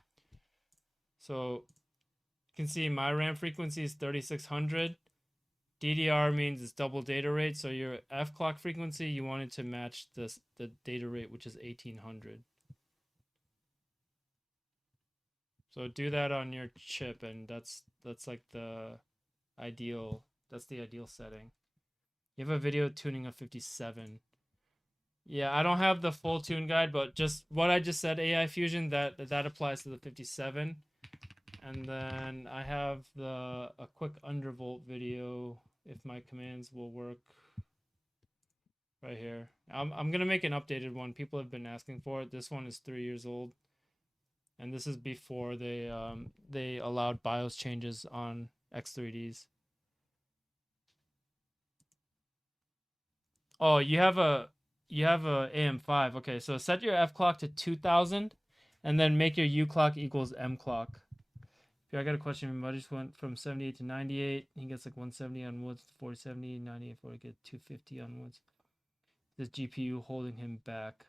So you can see my RAM frequency is 3600. DDR means it's double data rate, so your fclock frequency, you want it to match the data rate, which is 1800. So do that on your chip, and that's like the ideal, that's the ideal setting. You have a video tuning of 57. Yeah, I don't have the full tune guide, but just what I just said, AI Fusion, that applies to the 57. And then I have a quick undervolt video, if my commands will work, right here. I'm gonna make an updated one. People have been asking for it. This one is 3 years old, and this is before they allowed BIOS changes on X3Ds. Oh, you have a AM5. Okay, so set your F clock to 2000, and then make your U clock equals M clock. I got a question. My buddy just went from 78 to 98. He gets like 170 on woods, 4070, 98, 40, get 250 on woods. This GPU holding him back.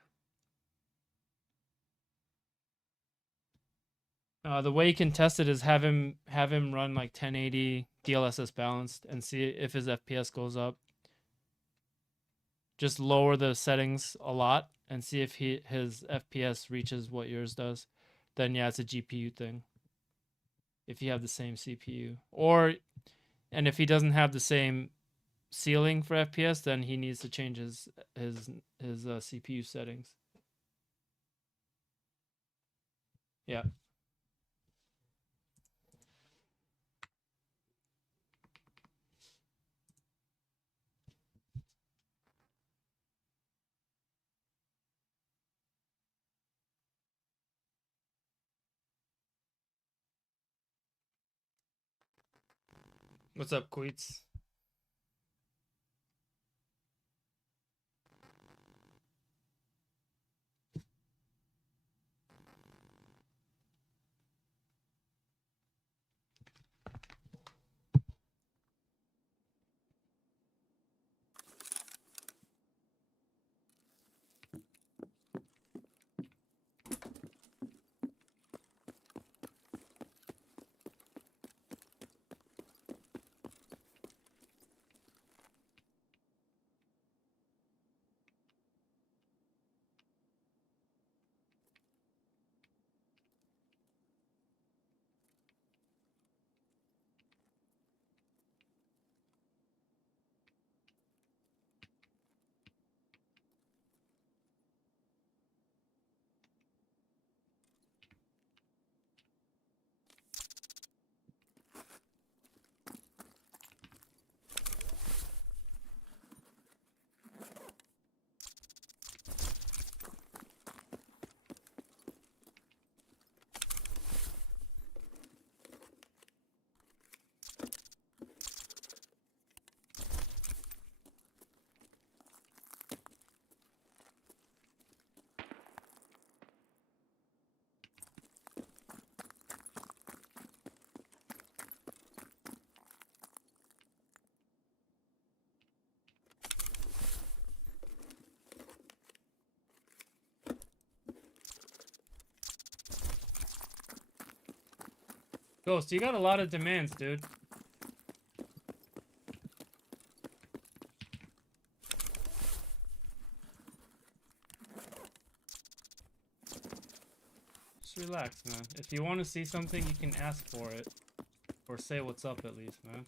The way you can test it is have him run like 1080 DLSS balanced and see if his FPS goes up. Just lower the settings a lot and see if his FPS reaches what yours does. Then yeah, it's a GPU thing. If you have the same CPU, and if he doesn't have the same ceiling for FPS, then he needs to change his CPU settings. Yeah. What's up, Queets? Ghost, you got a lot of demands, dude. Just relax, man. If you want to see something, you can ask for it. Or say what's up at least, man.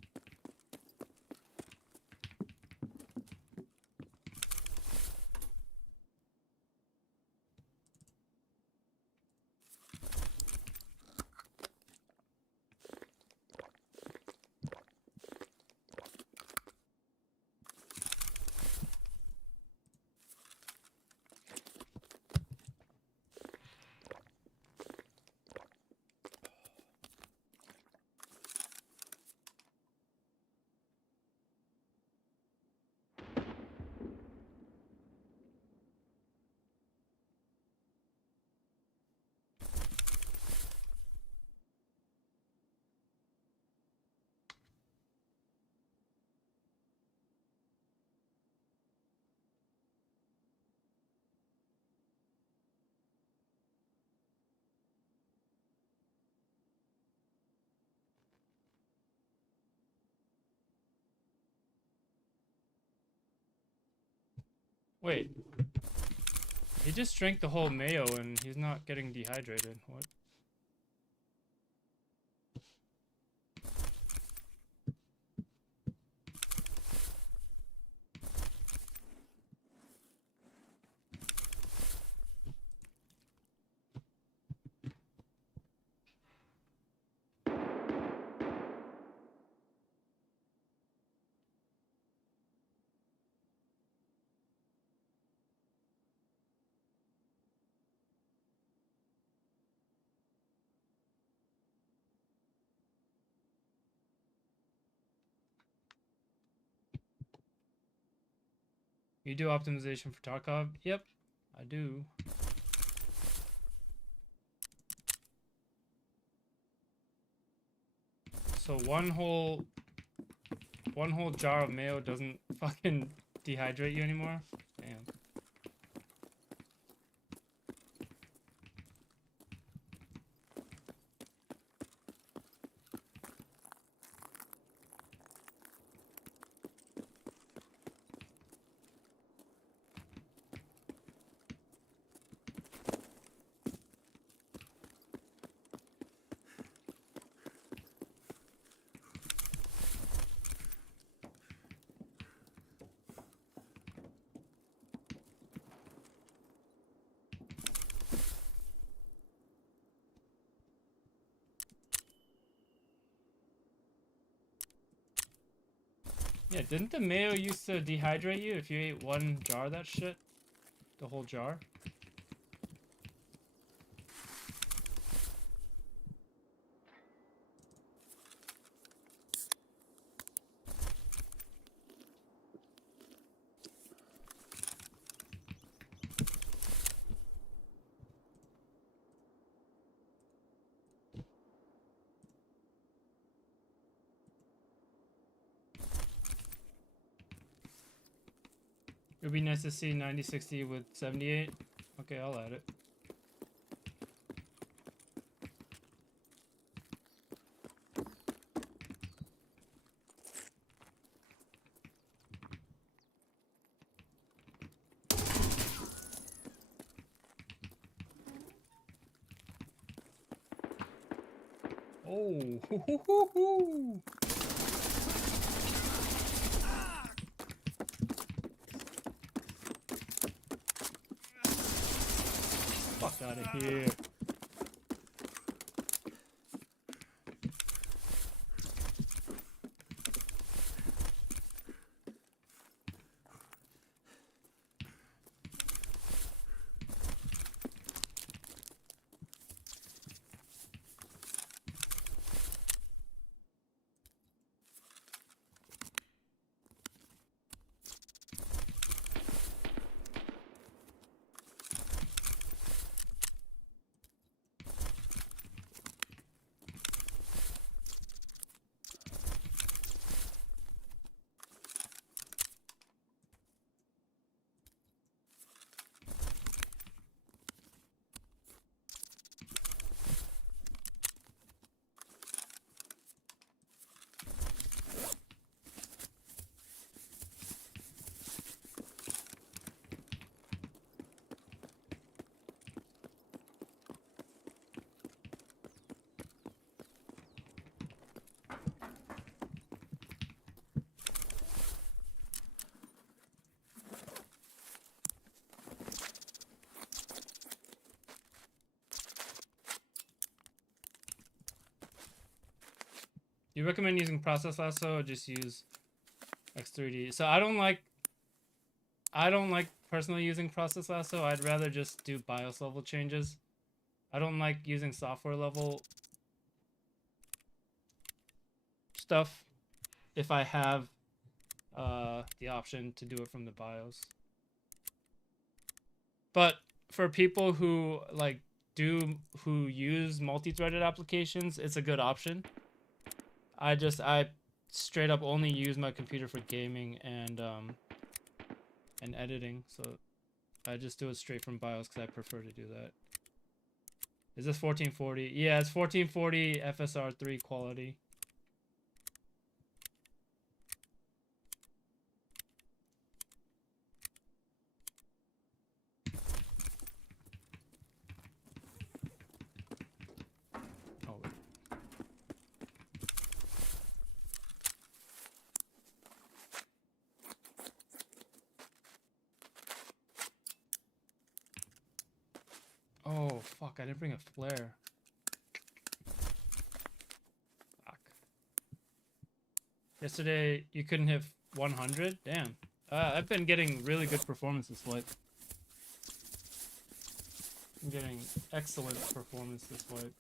Wait. He just drank the whole mayo and he's not getting dehydrated. What? You do optimization for Tarkov? Yep, I do. So one whole jar of mayo doesn't fucking dehydrate you anymore? Damn. Yeah, didn't the mayo used to dehydrate you if you ate one jar of that shit? The whole jar? It would be nice to see 9060 with 78. Okay, I'll add it. Oh, hoo, hoo, hoo, hoo. Fuck out of here. Do you recommend using process lasso or just use X3D? So I don't like personally using process lasso. I'd rather just do BIOS level changes. I don't like using software level stuff if I have the option to do it from the BIOS. But for people who who use multi-threaded applications, it's a good option. I straight up only use my computer for gaming and editing, so I just do it straight from BIOS because I prefer to do that. Is this 1440? Yeah, it's 1440 FSR3 quality. Oh, fuck, I didn't bring a flare. Fuck. Yesterday, you couldn't hit 100? Damn. I've been getting really good performance this wipe. I'm getting excellent performance this wipe.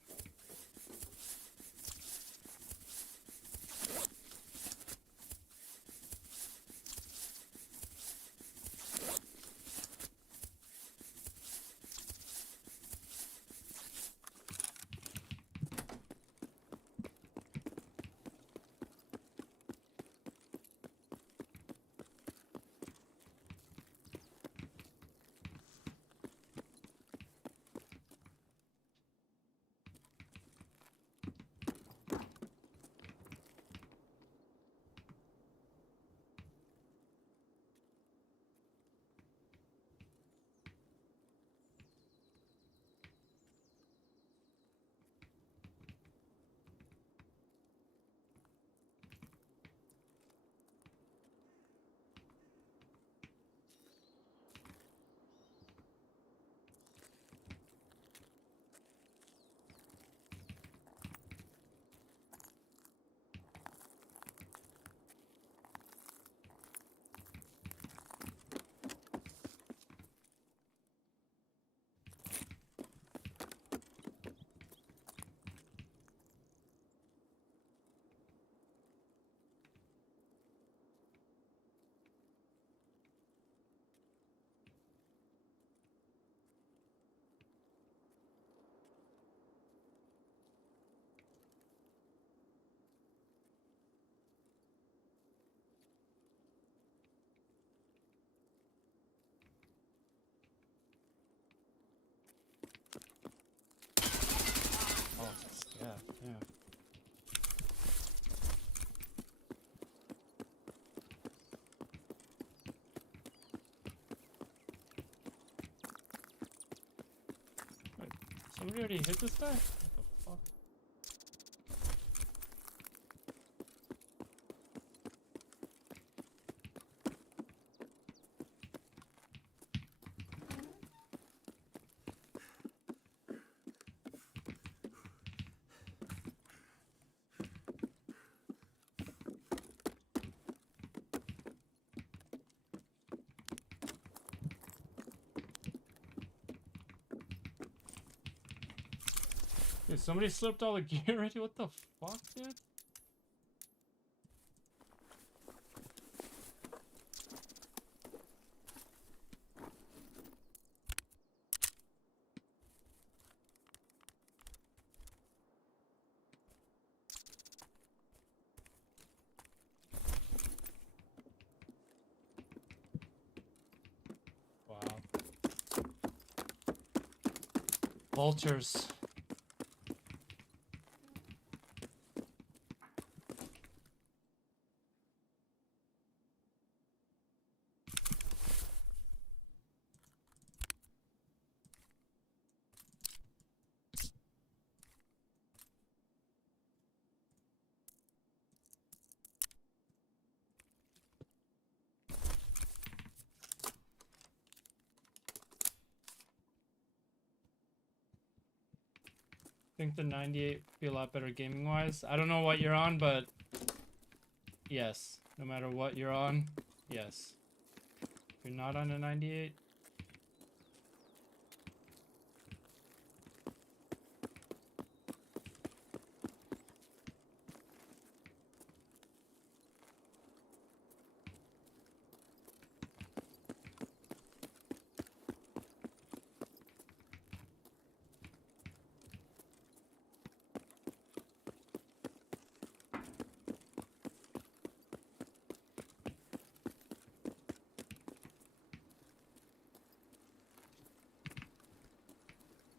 Oh, yeah, yeah. Wait, somebody already hit this guy? What the fuck? Dude, somebody slipped all the gear already? What the fuck, dude? Wow. Vultures. think the 98 would be a lot better gaming wise. I don't know what you're on, but yes, no matter what you're on, yes. If you're not on a 98,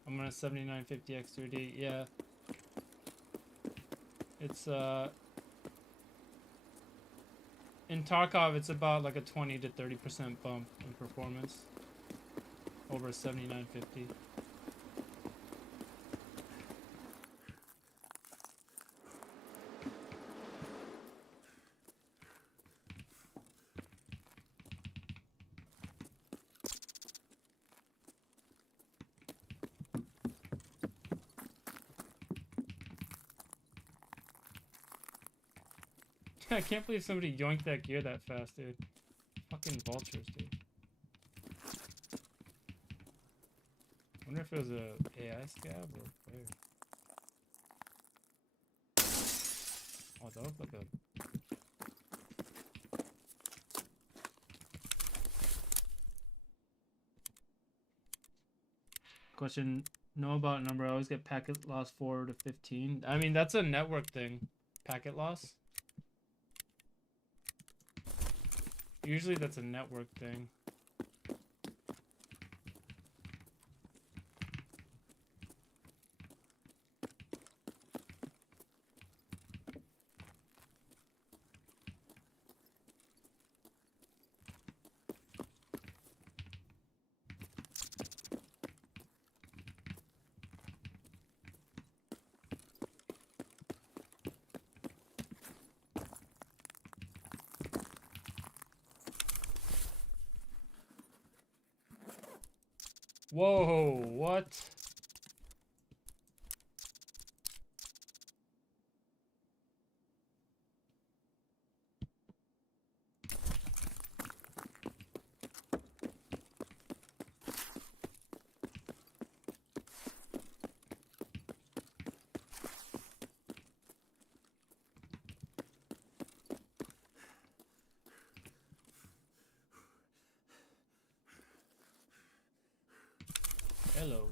I'm on a 7950 X2D. Yeah. It's in Tarkov it's about like a 20 to 30% bump in performance over 7950. I can't believe somebody yoinked that gear that fast, dude. Fucking vultures, dude. Wonder if it was a AI scab or player. Oh, that looked like a... Question, know about number. I always get packet loss 4 to 15. I mean, that's a network thing. Packet loss. Usually that's a network thing. Whoa, what? Hello.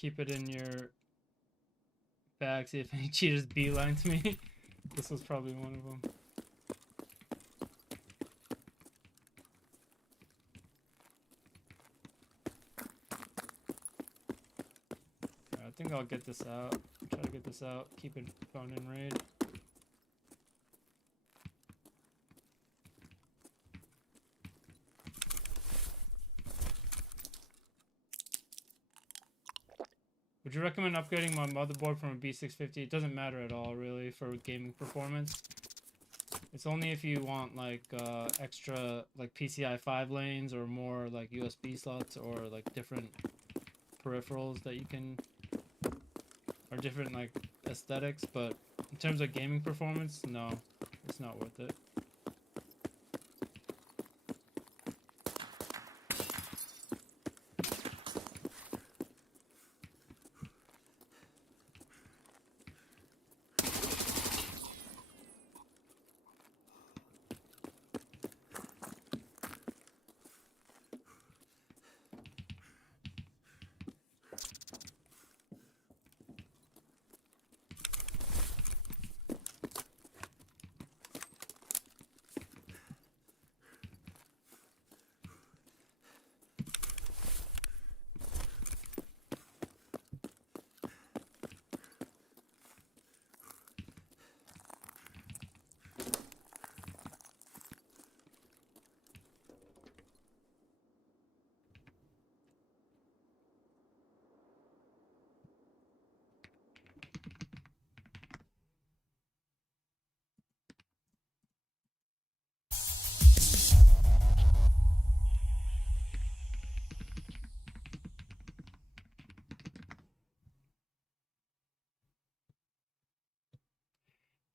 Keep it in your bag, see if any cheaters beeline to me. This was probably one of them. I think I'll get this out. Try to get this out. Keep it phone in raid. Would you recommend upgrading my motherboard from a B650? It doesn't matter at all, really, for gaming performance. It's only if you want like extra like PCI 5 lanes or more like USB slots or like different peripherals that you can, or different like aesthetics. But in terms of gaming performance, no, it's not worth it.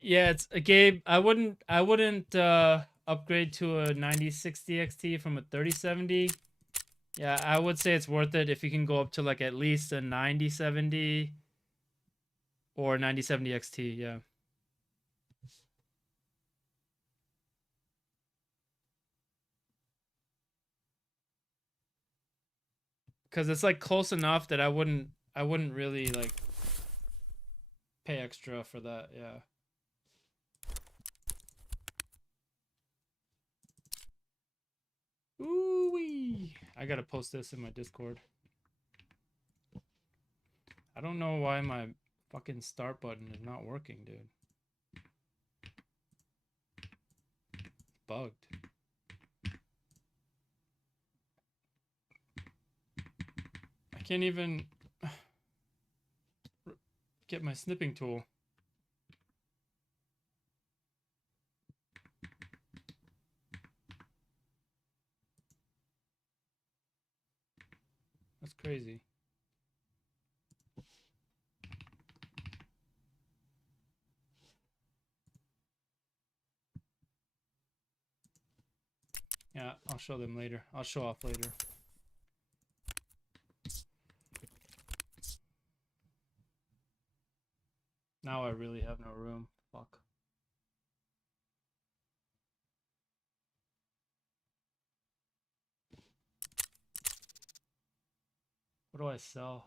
Yeah, it's a Gabe. I wouldn't upgrade to a 9060 XT from a 3070. Yeah, I would say it's worth it if you can go up to like at least a 9070 or 9070 XT. Yeah. Cuz it's like close enough that I wouldn't really like pay extra for that. Yeah. Ooh wee. I got to post this in my Discord. I don't know why my fucking start button is not working, dude. It's bugged. I can't even get my snipping tool. That's crazy. Yeah, I'll show them later. I'll show off later. Now I really have no room. Fuck. What do I sell?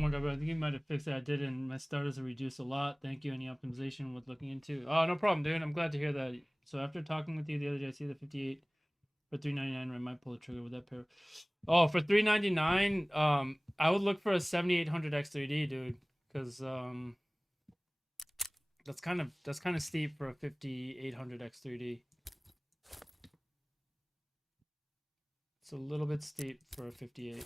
wonder, but I think you might have fixed it. I did, and my starters have reduced a lot. Thank you. Any optimization worth looking into? Oh, no problem, dude. I'm glad to hear that. So after talking with you the other day, I see the 58 for 399. I might pull the trigger with that pair. Oh, for 399, I would look for a 7800 X3D, dude, because that's kind of steep for a 5800 X3D. It's a little bit steep for a 58.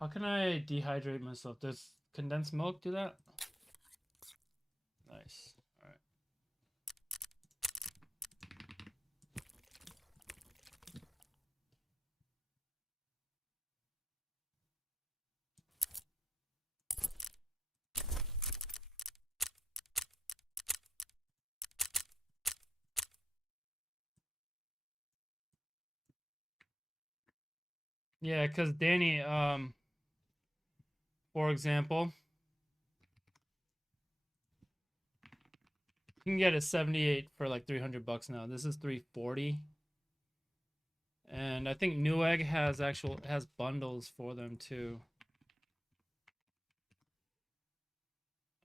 How can I dehydrate myself? Does condensed milk do that? Nice. All right. Yeah, because Danny, for example, you can get a 78 for like 300 bucks now. This is 340. And I think Newegg has bundles for them too.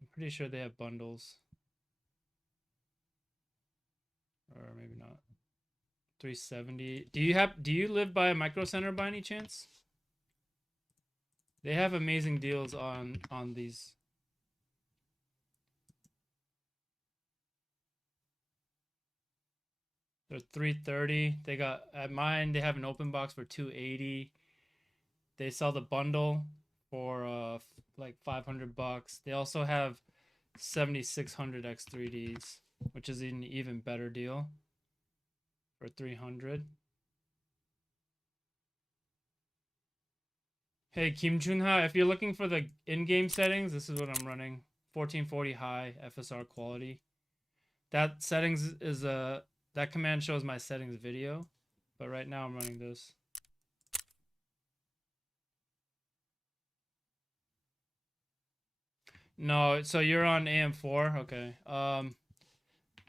I'm pretty sure they have bundles. Or maybe not. 370. Do you live by a Micro Center by any chance? They have amazing deals on these. They're 330. They got at mine they have an open box for 280. They sell the bundle for like 500 bucks. They also have 7600 X3Ds, which is an even better deal for 300. Hey Kim Chunha, if you're looking for the in-game settings, this is what I'm running. 1440 high FSR quality. That settings is that command shows my settings video, but right now I'm running this. No, so you're on AM4, okay.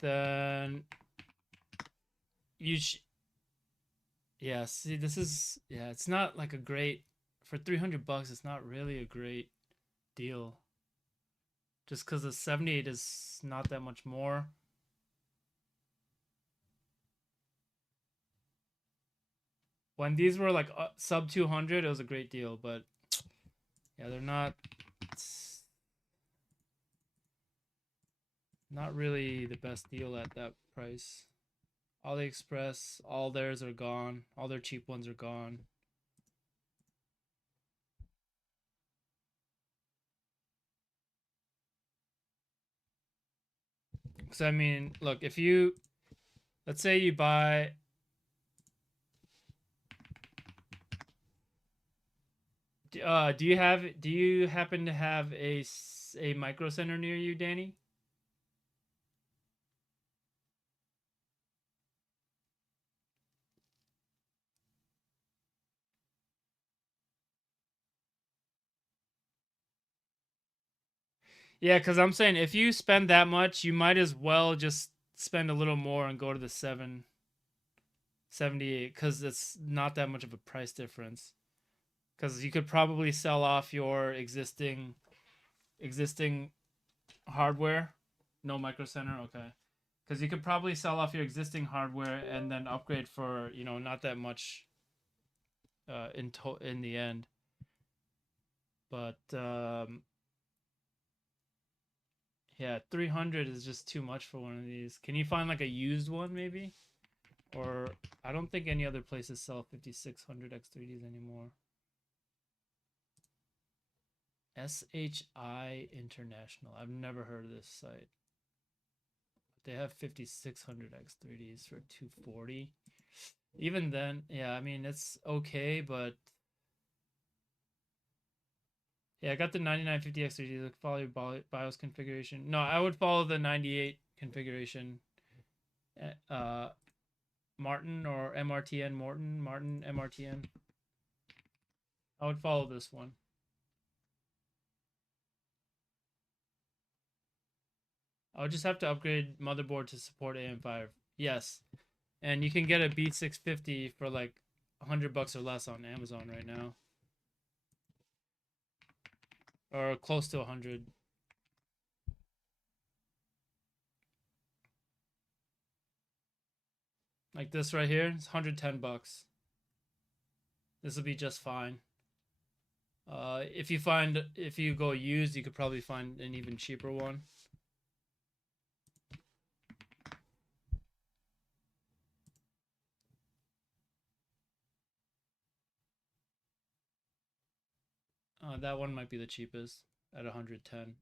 Then you yeah, see this is it's not like a great for 300 bucks, it's not really a great deal. Just cuz the 78 is not that much more. When these were like sub 200, it was a great deal, but yeah, they're not really the best deal at that price. AliExpress, all theirs are gone. All their cheap ones are gone. Because I mean, look, if you, let's say you buy, do you happen to have a Micro Center near you, Danny? Yeah, because I'm saying if you spend that much, you might as well just spend a little more and go to the 778 because it's not that much of a price difference. Because you could probably sell off your existing hardware. No Micro Center, okay. Because you could probably sell off your existing hardware and then upgrade for not that much in the end. But yeah, 300 is just too much for one of these. Can you find like a used one maybe? Or I don't think any other places sell 5600 X3Ds anymore. SHI International. I've never heard of this site. They have 5600 X3Ds for 240. Even then, yeah, I mean it's okay, but yeah, I got the 9950 X3D. Follow your BIOS configuration. No, I would follow the 98 configuration. Martin or MRTN Martin MRTN. I would follow this one. I would just have to upgrade motherboard to support AM5. Yes, and you can get a B650 for like $100 or less on Amazon right now, or close to 100. Like this right here, it's $110. This will be just fine. If you go used, you could probably find an even cheaper one. That one might be the cheapest at 110.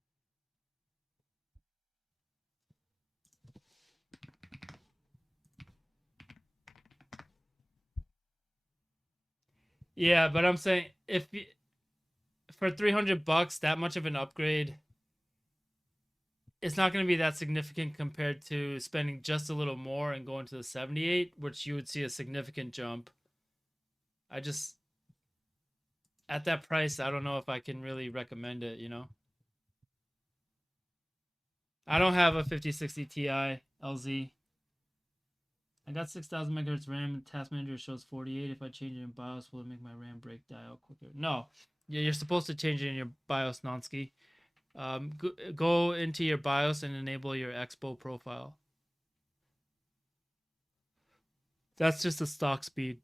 Yeah, but I'm saying if you, for $300, that much of an upgrade, it's not going to be that significant compared to spending just a little more and going to the 78, which you would see a significant jump. I just, at that price, I don't know if I can really recommend it, you know? I don't have a 5060 Ti LZ. I got 6,000 megahertz RAM. Task Manager shows 48. If I change it in BIOS, will it make my RAM break die out quicker? No. Yeah, you're supposed to change it in your BIOS, Nonsky. Go into your BIOS and enable your Expo profile. That's just the stock speed.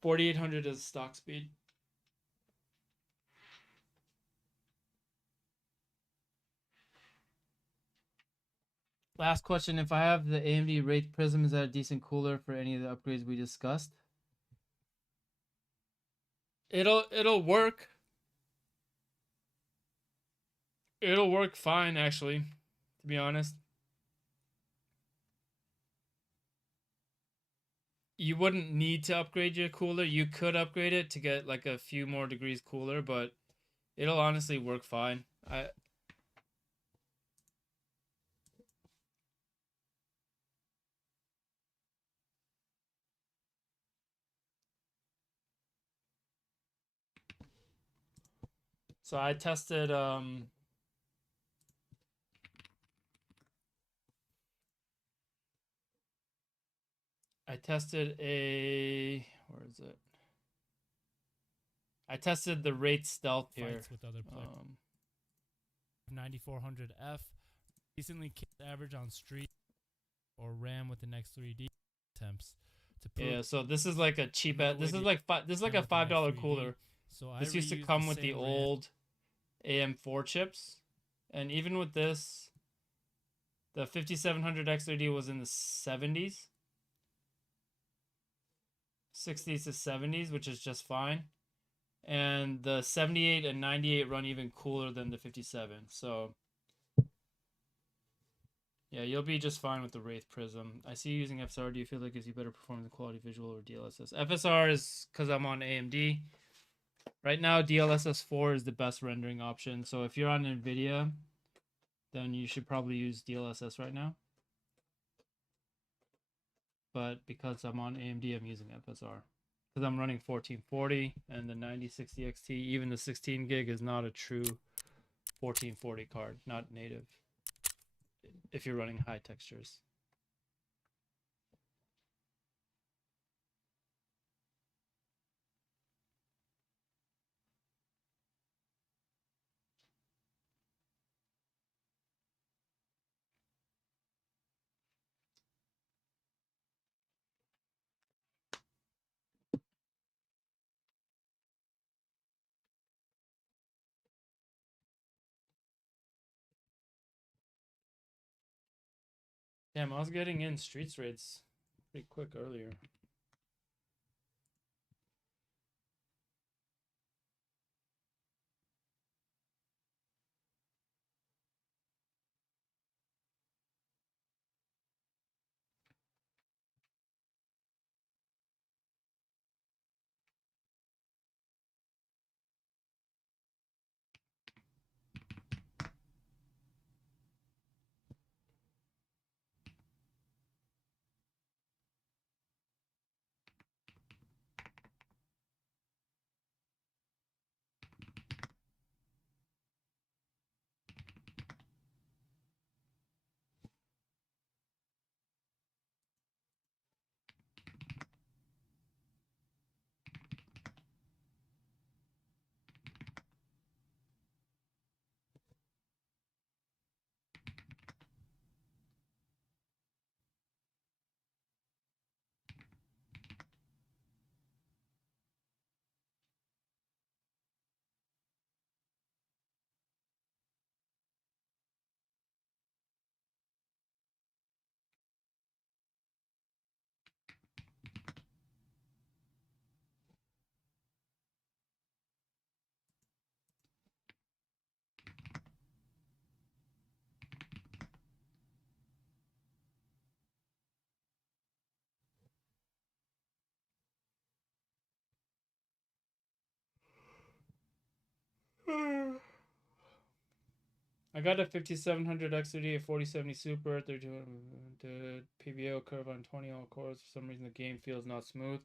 4800 is stock speed. Last question: if I have the AMD Wraith Prism, is that a decent cooler for any of the upgrades we discussed? It'll work. It'll work fine, actually, to be honest. You wouldn't need to upgrade your cooler. You could upgrade it to get like a few more degrees cooler, but it'll honestly work fine. So I tested a, where is it? I tested the Wraith Stealth here. Fights with other players. 9400F recently kicked average on street or ran with the next 3D attempts to prove. Yeah, so this is like a cheap. This is like a $5 cooler. So this used to come with the old AM4 chips, and even with this, the 5700 X3D was in the 70s, 60s to 70s, which is just fine. And the 78 and 98 run even cooler than the 57. So yeah, you'll be just fine with the Wraith Prism. I see you using FSR. Do you feel like it gives you better performance, quality, visual, or DLSS? FSR is because I'm on AMD. Right now, DLSS 4 is the best rendering option. So if you're on Nvidia, then you should probably use DLSS right now. But because I'm on AMD, I'm using FSR. Because I'm running 1440 and the 9060 XT, even the 16 gig is not a true 1440 card, not native, if you're running high textures. Damn, I was getting in streets raids pretty quick earlier. I got a 5700 XOD, a 4070 Super, 3200 the PBO curve on 20 all cores. For some reason, the game feels not smooth.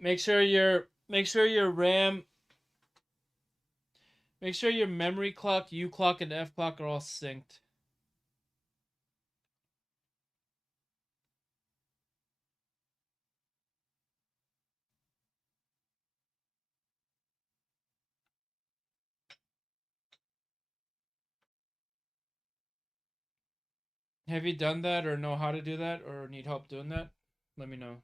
Make sure your RAM, make sure your memory clock, U clock, and F clock are all synced. Have you done that or know how to do that or need help doing that? Let me know.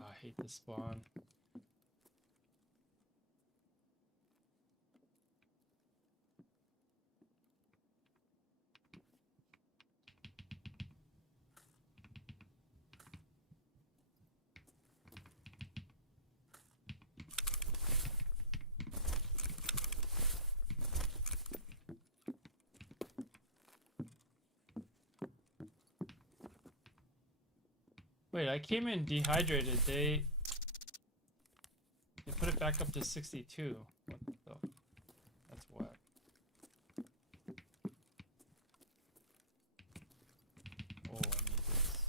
Oh, I hate this spawn. Wait, I came in dehydrated. They put it back up to 62. What the? That's whack. Oh, I need this.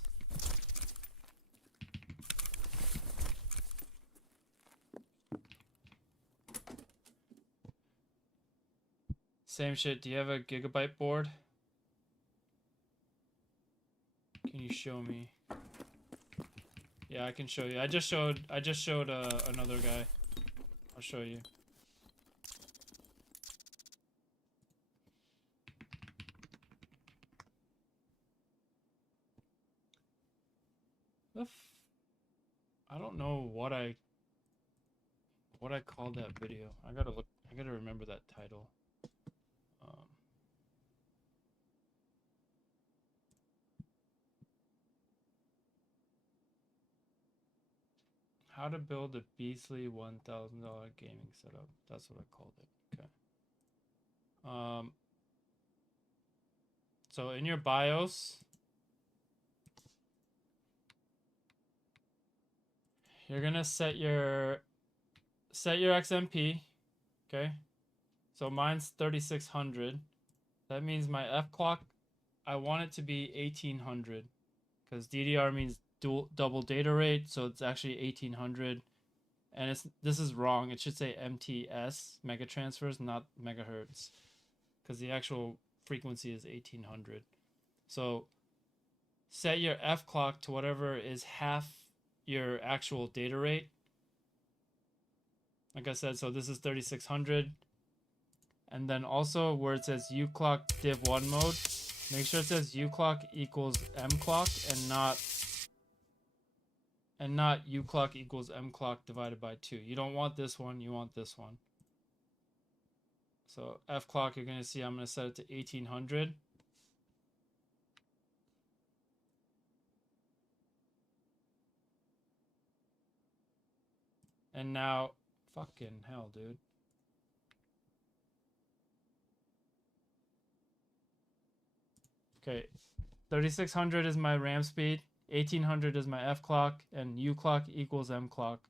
Same shit. Do you have a gigabyte board? Can you show me? Yeah, I can show you. I just showed another guy. I'll show you. I don't know what I called that video. I gotta remember that title. How to build a Beasley $1,000 gaming setup. That's what I called it. Okay. So in your BIOS, you're gonna set your XMP. Okay. So mine's 3600. That means my F clock, I want it to be 1800, because DDR means double data rate, so it's actually 1800. And this is wrong. It should say MTS, mega transfers, not megahertz, because the actual frequency is 1800. So set your F clock to whatever is half your actual data rate. Like I said, so this is 3600. And then also where it says U clock div 1 mode, make sure it says U clock equals M clock and not U clock equals M clock divided by 2. You don't want this one, you want this one. So F clock, you're going to see I'm going to set it to 1800. And now, fucking hell, dude. Okay, 3600 is my RAM speed, 1800 is my F clock, and U clock equals M clock.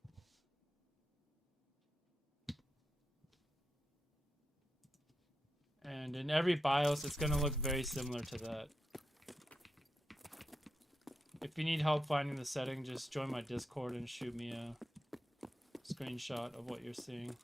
And in every BIOS, it's going to look very similar to that. If you need help finding the setting, just join my Discord and shoot me a screenshot of what you're seeing.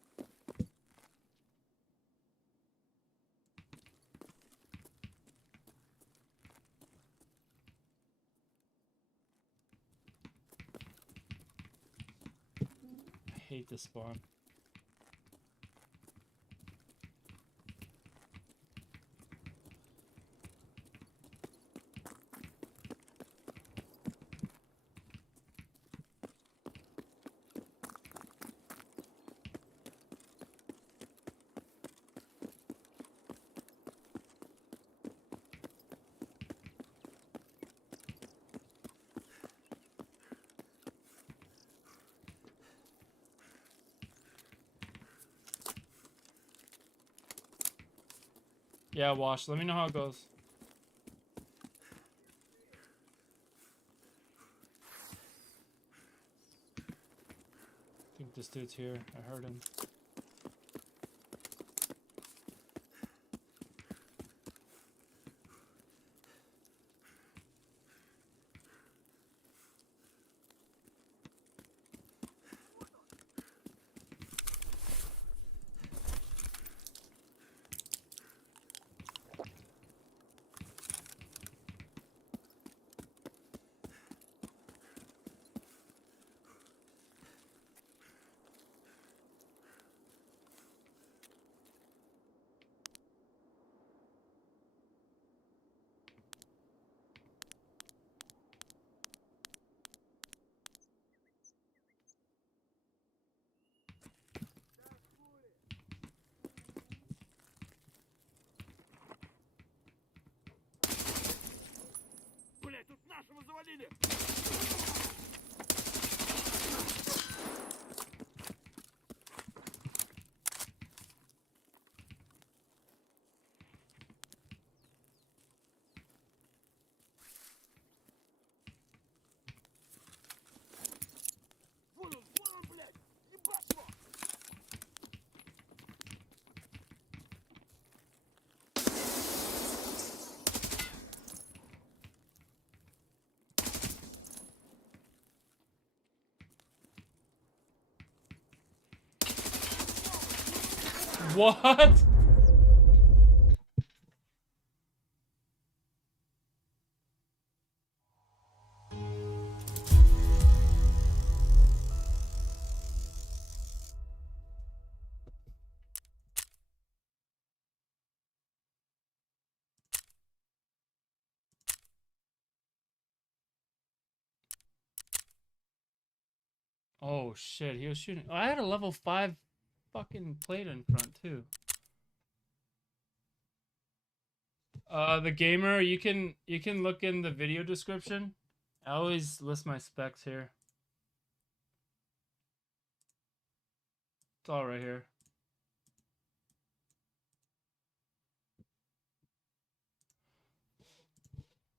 I hate this spawn. Yeah, wash. Let me know how it goes. I think this dude's here. I heard him. Блять, тут нашего завалили! Вон он, блядь! Ебать его! What? Oh shit, he was shooting. Oh, I had a level 5 fucking plate in front too. The gamer, you can look in the video description. I always list my specs here. It's all right here.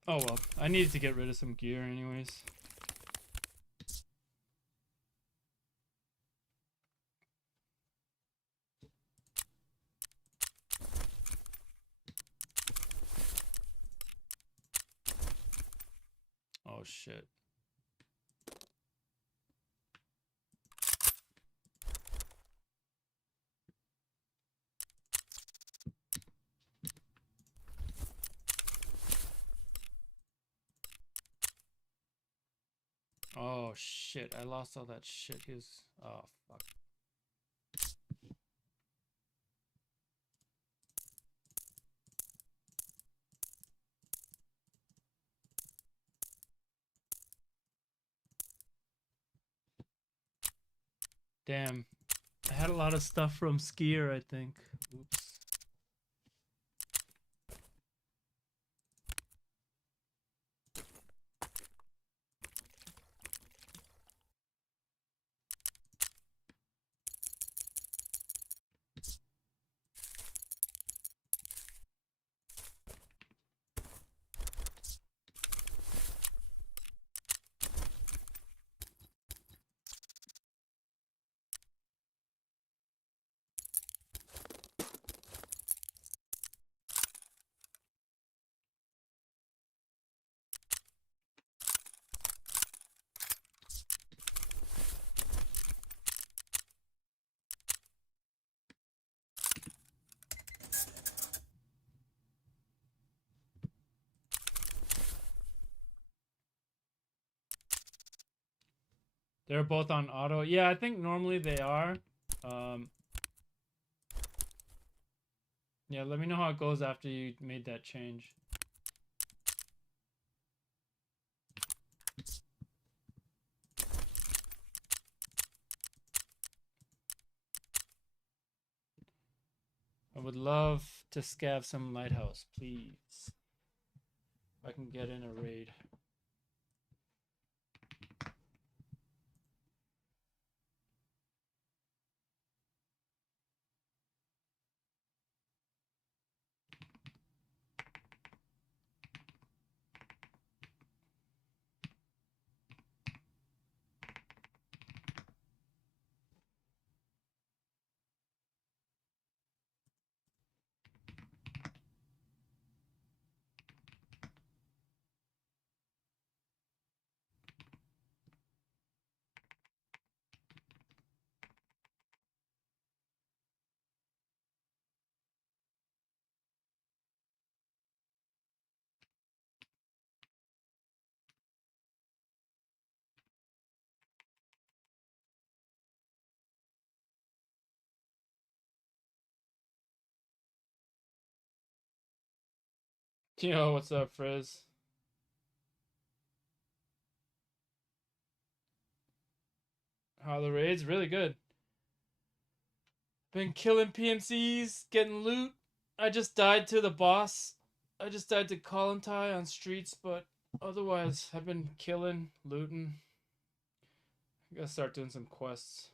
Oh well, I needed to get rid of some gear anyways. Oh shit. Oh shit, I lost all that shit. He was... Oh fuck. Damn. I had a lot of stuff from Skier, I think. Oops. They're both on auto. Yeah, I think normally they are. Yeah, let me know how it goes after you made that change. I would love to scav some lighthouse, please. If I can get in a raid. Yo, what's up, Frizz? How are the raids? Really good. Been killing PMCs, getting loot. I just died to the boss. I just died to Kollontai on streets, but otherwise, I've been killing, looting. I gotta start doing some quests.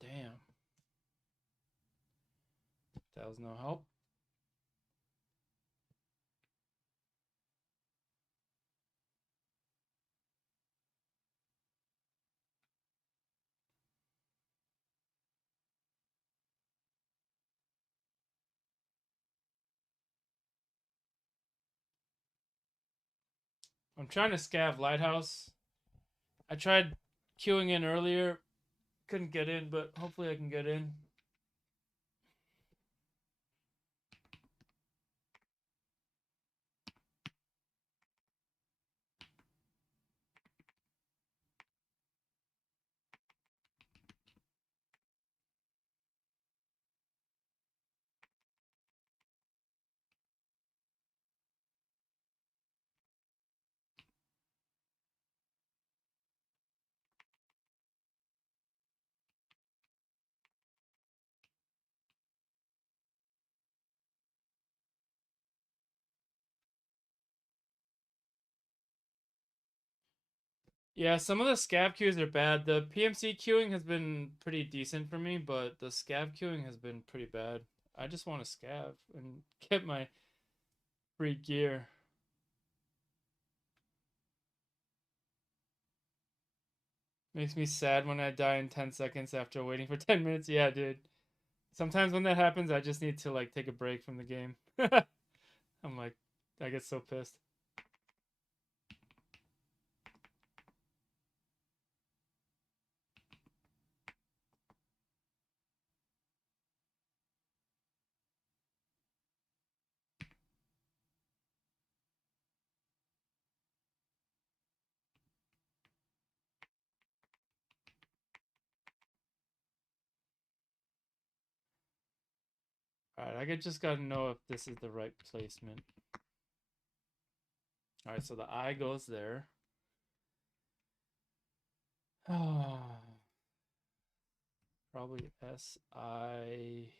Damn. That was no help. I'm trying to scav Lighthouse. I tried queuing in earlier. Couldn't get in, but hopefully I can get in. Yeah, some of the scav queues are bad. The PMC queuing has been pretty decent for me, but the scav queuing has been pretty bad. I just want to scav and get my free gear. Makes me sad when I die in 10 seconds after waiting for 10 minutes. Yeah, dude. Sometimes when that happens, I just need to like take a break from the game. I'm like, I get so pissed. Alright, just gotta know if this is the right placement. Alright, so the eye goes there. Probably SI.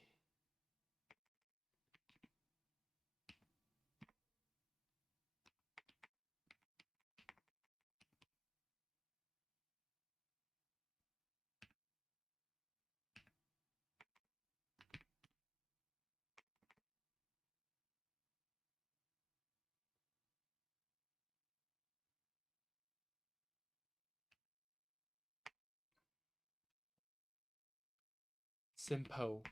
Simpo.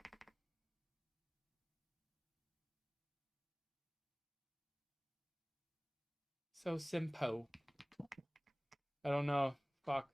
So simpo. I don't know. Fuck.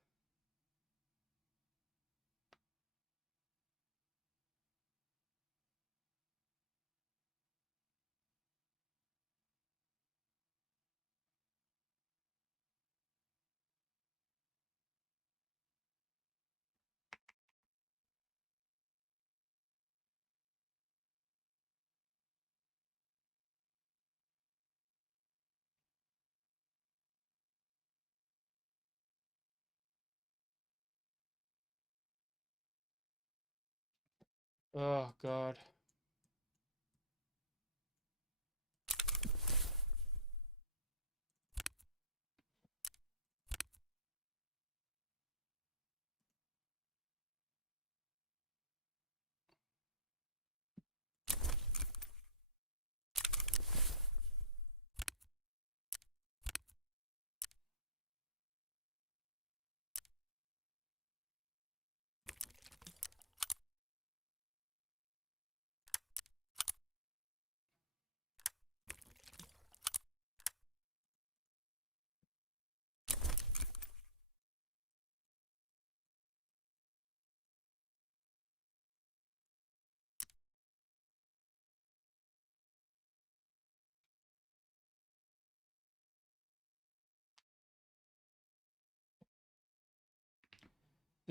Oh god.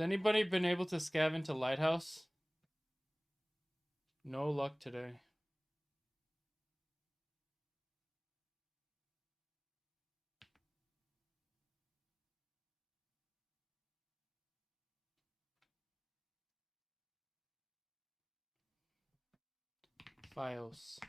Has anybody been able to scav into Lighthouse? No luck today. Files.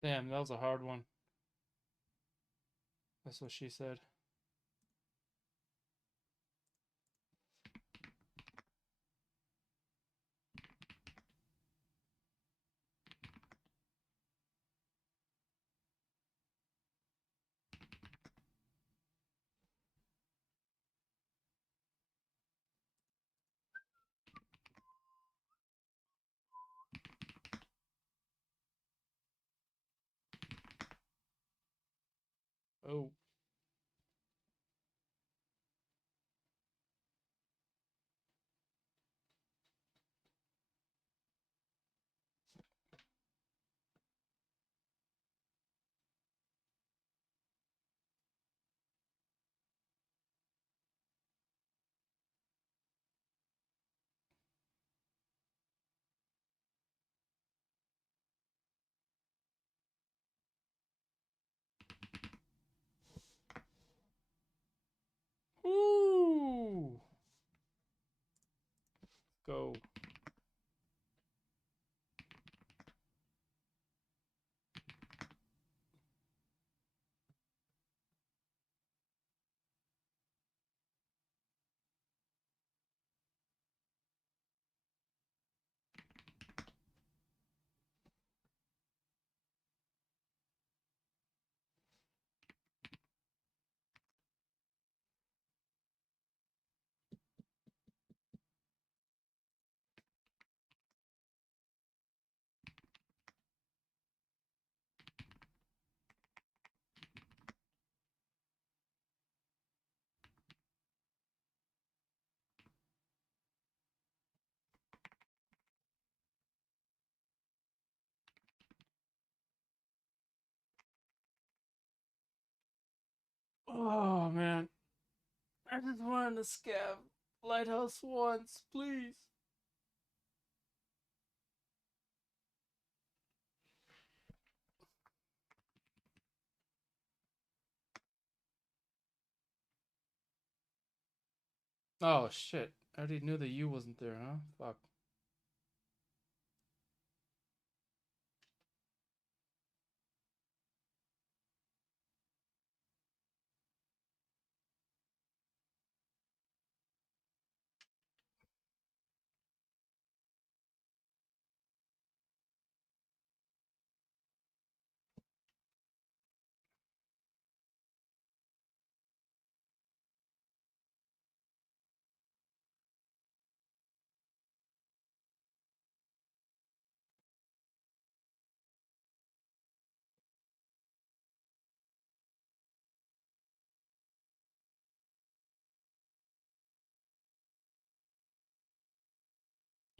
Damn, that was a hard one. That's what she said. Oh. Woo! Go. Oh, man. I just wanted to scav Lighthouse once, please. Oh, shit. I already knew the U wasn't there, huh? Fuck.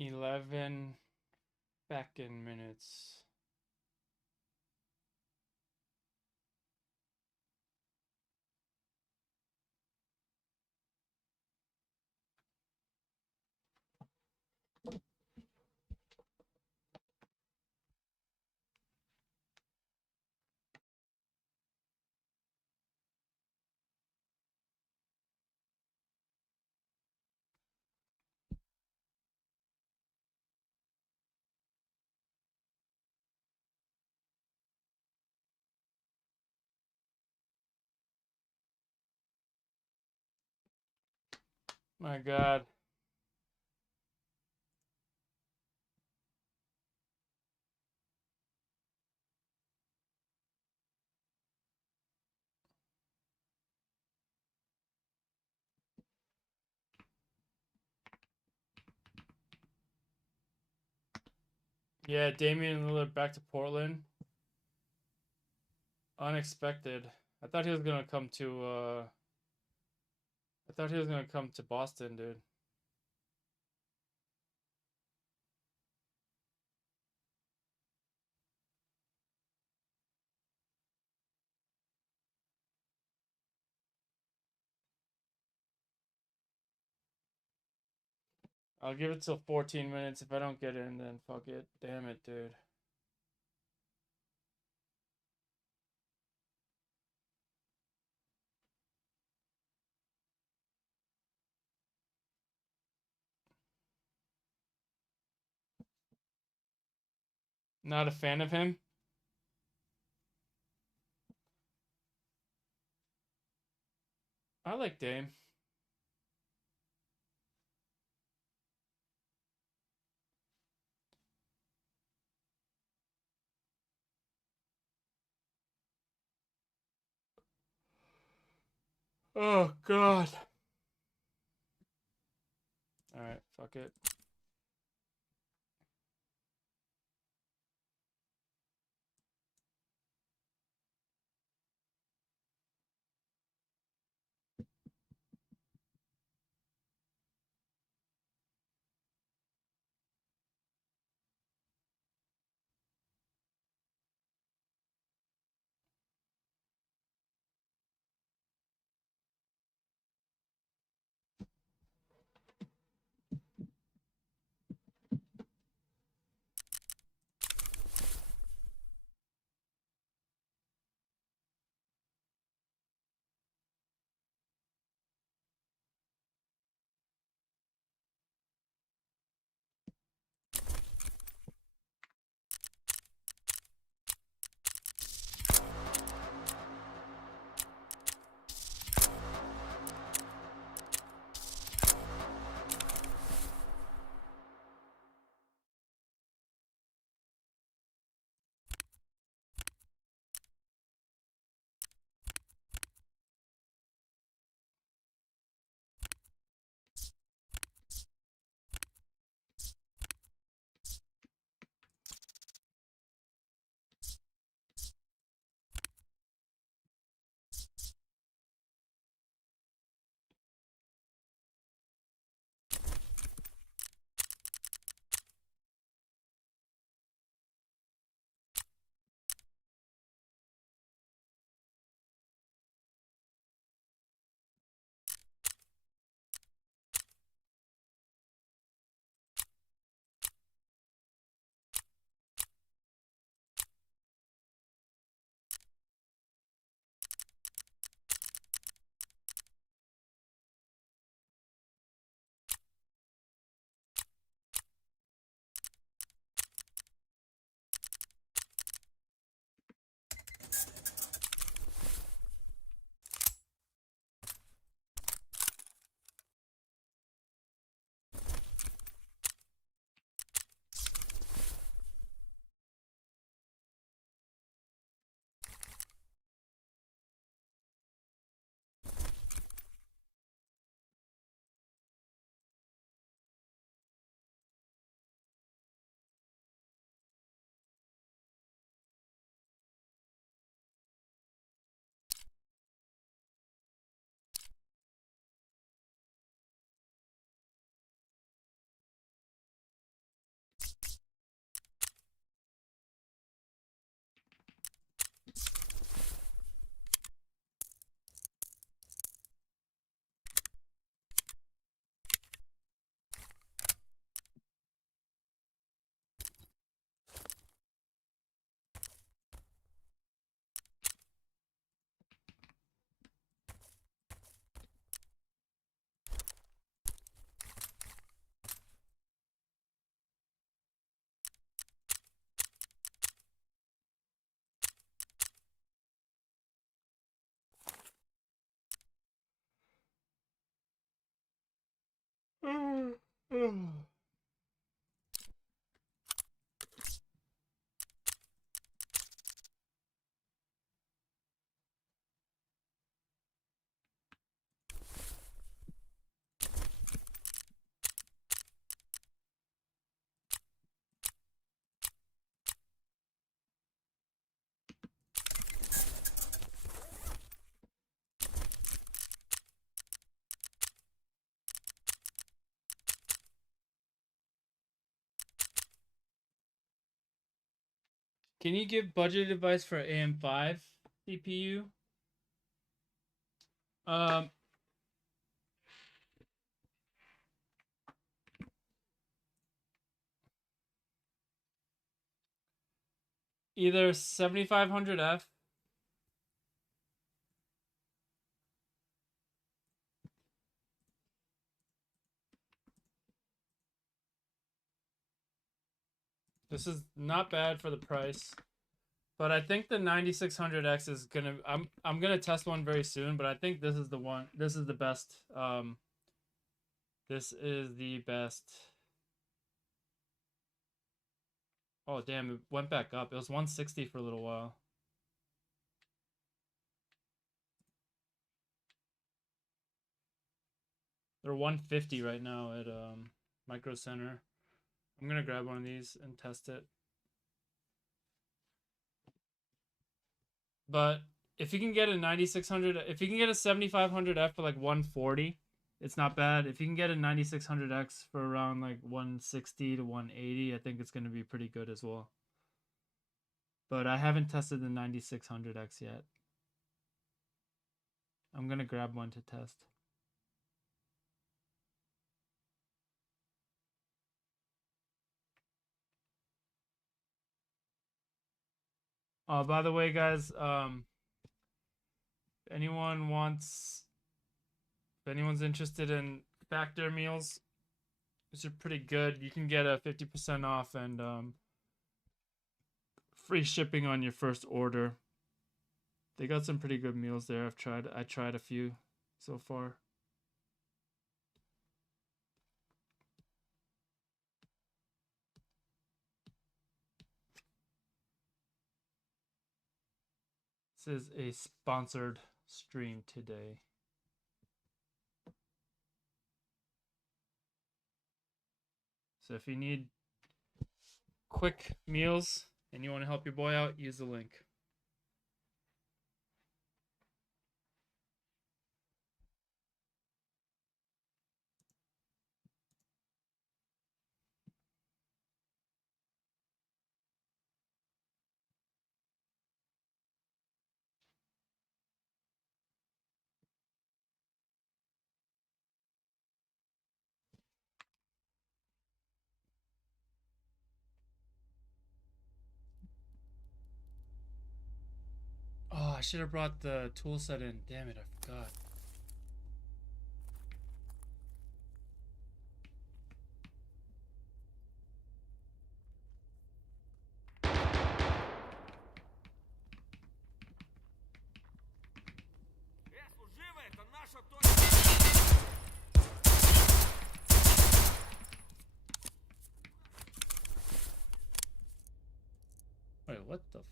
$11 back in minutes. My God. Yeah, Damian Lillard back to Portland. Unexpected. I thought he was gonna come to I thought he was gonna come to Boston, dude. I'll give it till 14 minutes. If I don't get in, then fuck it. Damn it, dude. Not a fan of him. I like Dame. Oh God. All right, fuck it. Can you give budget advice for AM5 CPU? Either 7500F This is not bad for the price. But I think the 9600X is gonna. I'm gonna test one very soon. But I think this is the one. This is the best. This is the best. Oh damn! It went back up. It was 160 for a little while. They're 150 right now at Micro Center. I'm gonna grab one of these and test it. But if you can get a 9600, if you can get a 7500F for like 140, it's not bad. If you can get a 9600X for around like 160 to 180, I think it's going to be pretty good as well. But I haven't tested the 9600X yet. I'm going to grab one to test. Oh, by the way, guys, if anyone's interested in Factor meals, which are pretty good, you can get a 50% off and free shipping on your first order. They got some pretty good meals there. I tried a few so far. This is a sponsored stream today. So if you need quick meals and you want to help your boy out, use the link. Oh, I should have brought the tool set in. Damn it, I forgot. Служивый, это наша точка. Wait, what the fuck?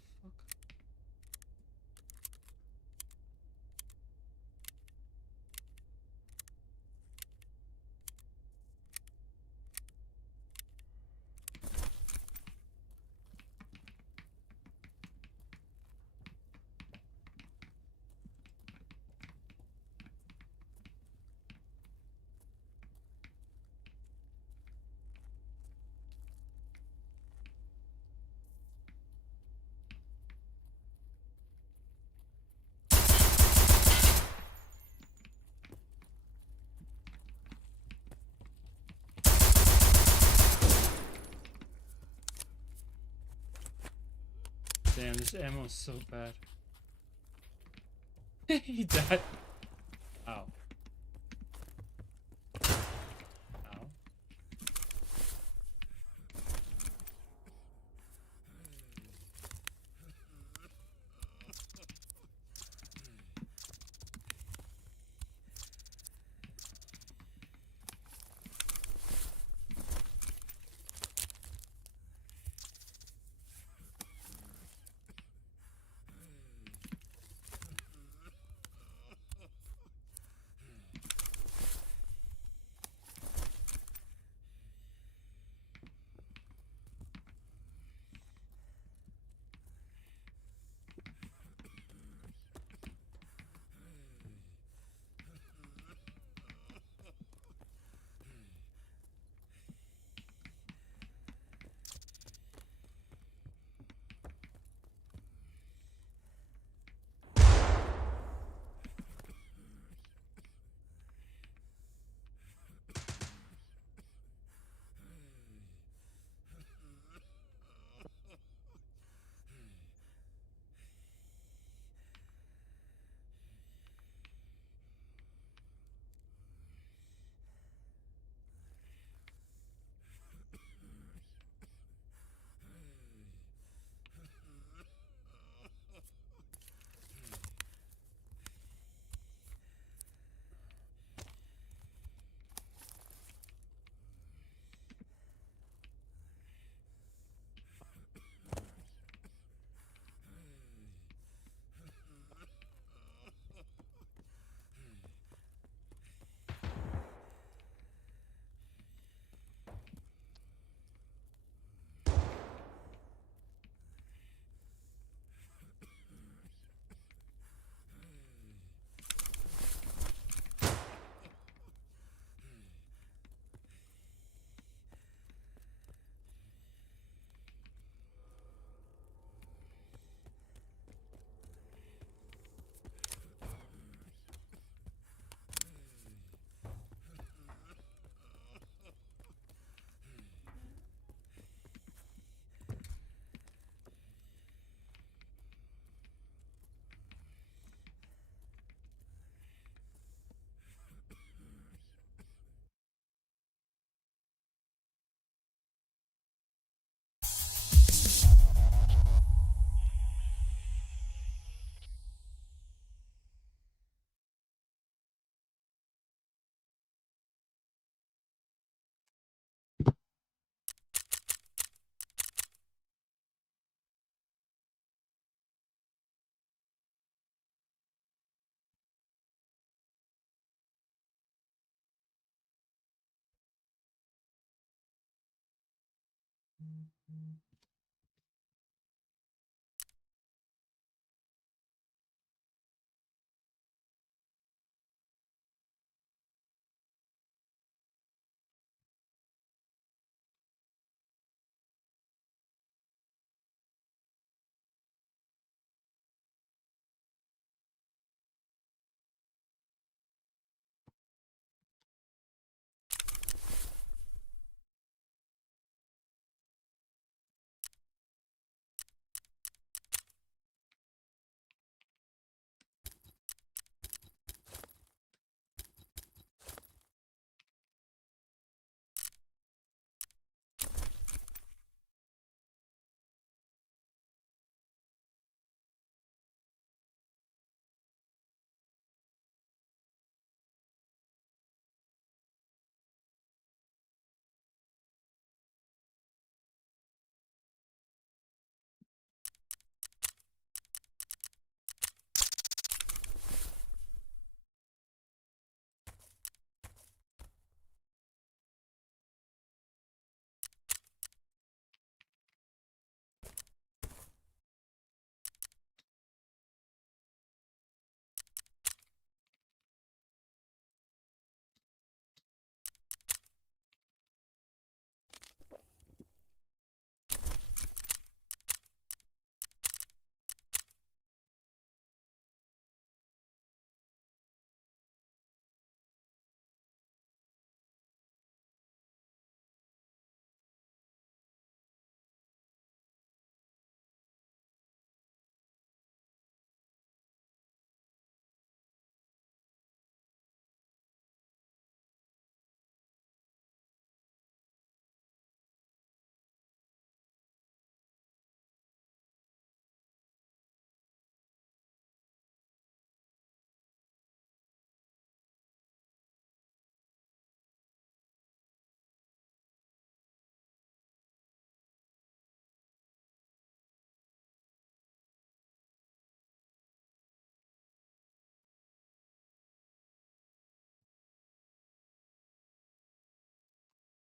Damn, this ammo is so bad. He died. Ow. Ow.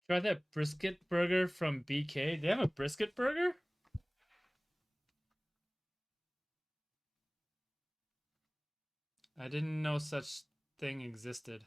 Try that brisket burger from BK. They have a brisket burger? I didn't know such thing existed.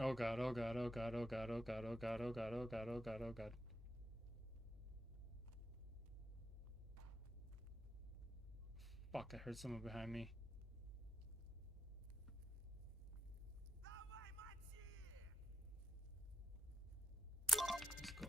Oh god, oh god, oh god, oh god, oh god, oh god, oh god, oh god, oh god, oh god. Fuck, I heard someone behind me. Давай, мочи! Let's go.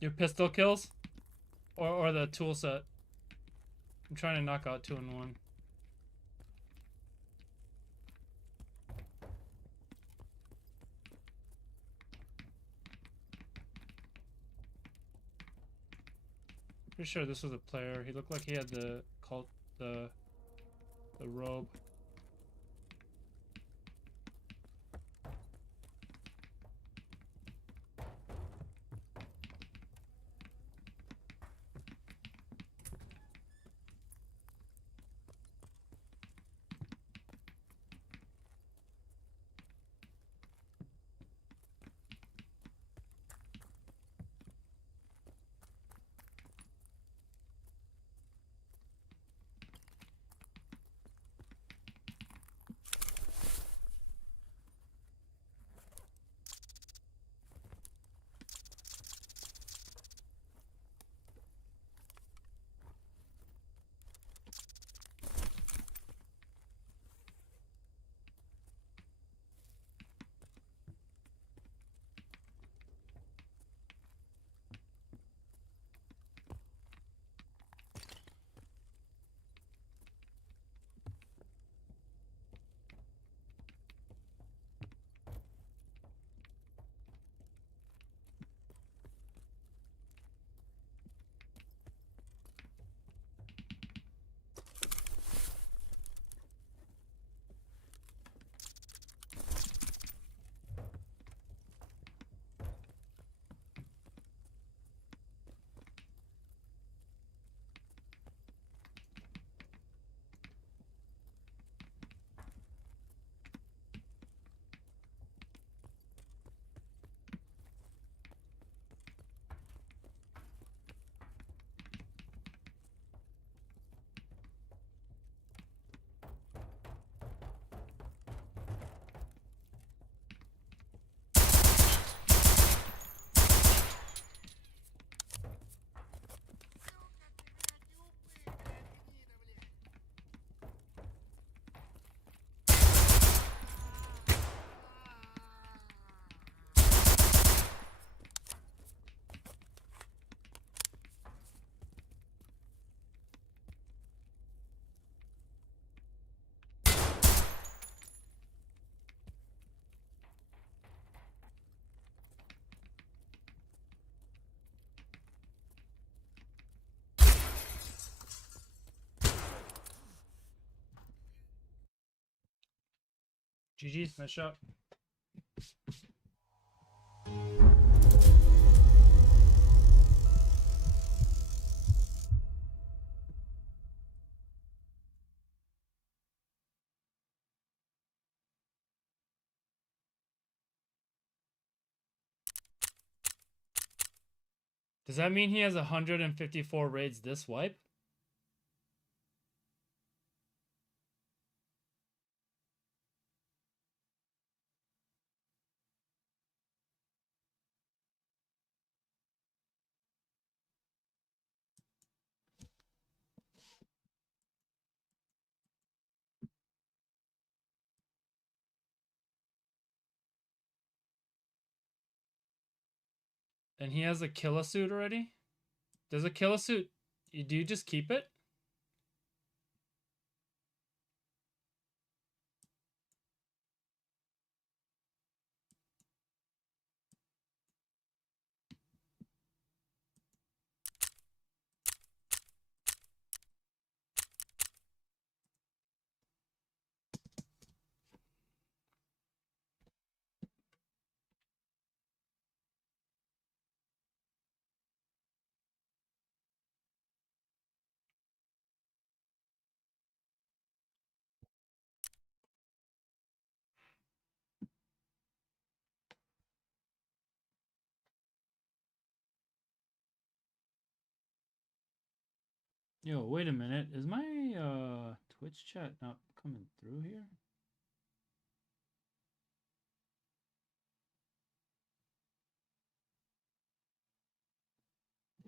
Your pistol kills? Or the tool set? I'm trying to knock out 2 in 1. Pretty sure this was a player. He looked like he had the robe. GG, nice shot. Does that mean he has 154 raids this wipe? And he has a killer suit already? Does a killer suit, do you just keep it? Yo, wait a minute. Is my Twitch chat not coming through here?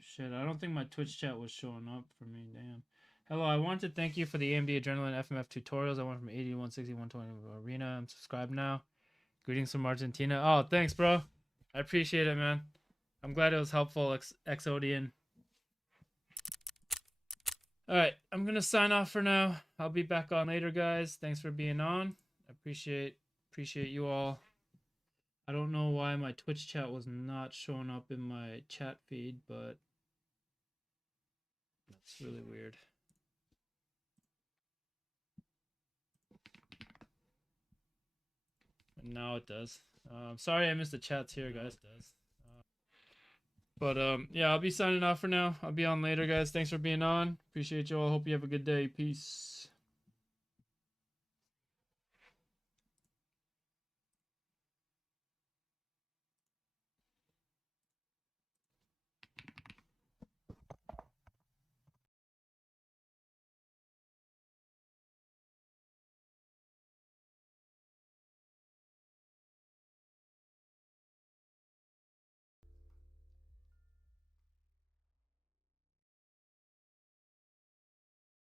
Shit, I don't think my Twitch chat was showing up for me. Damn. Hello, I want to thank you for the AMD Adrenaline FMF tutorials. I went from 80 to 160, 120 Arena. I'm subscribed now. Greetings from Argentina. Oh, thanks, bro. I appreciate it, man. I'm glad it was helpful, Exodian. All right, I'm gonna sign off for now. I'll be back on later, guys. Thanks for being on. I appreciate you all. I don't know why my Twitch chat was not showing up in my chat feed, but that's really weird. And now it does. Sorry I missed the chats here, guys. But yeah, I'll be signing off for now. I'll be on later, guys. Thanks for being on. Appreciate you all. Hope you have a good day. Peace.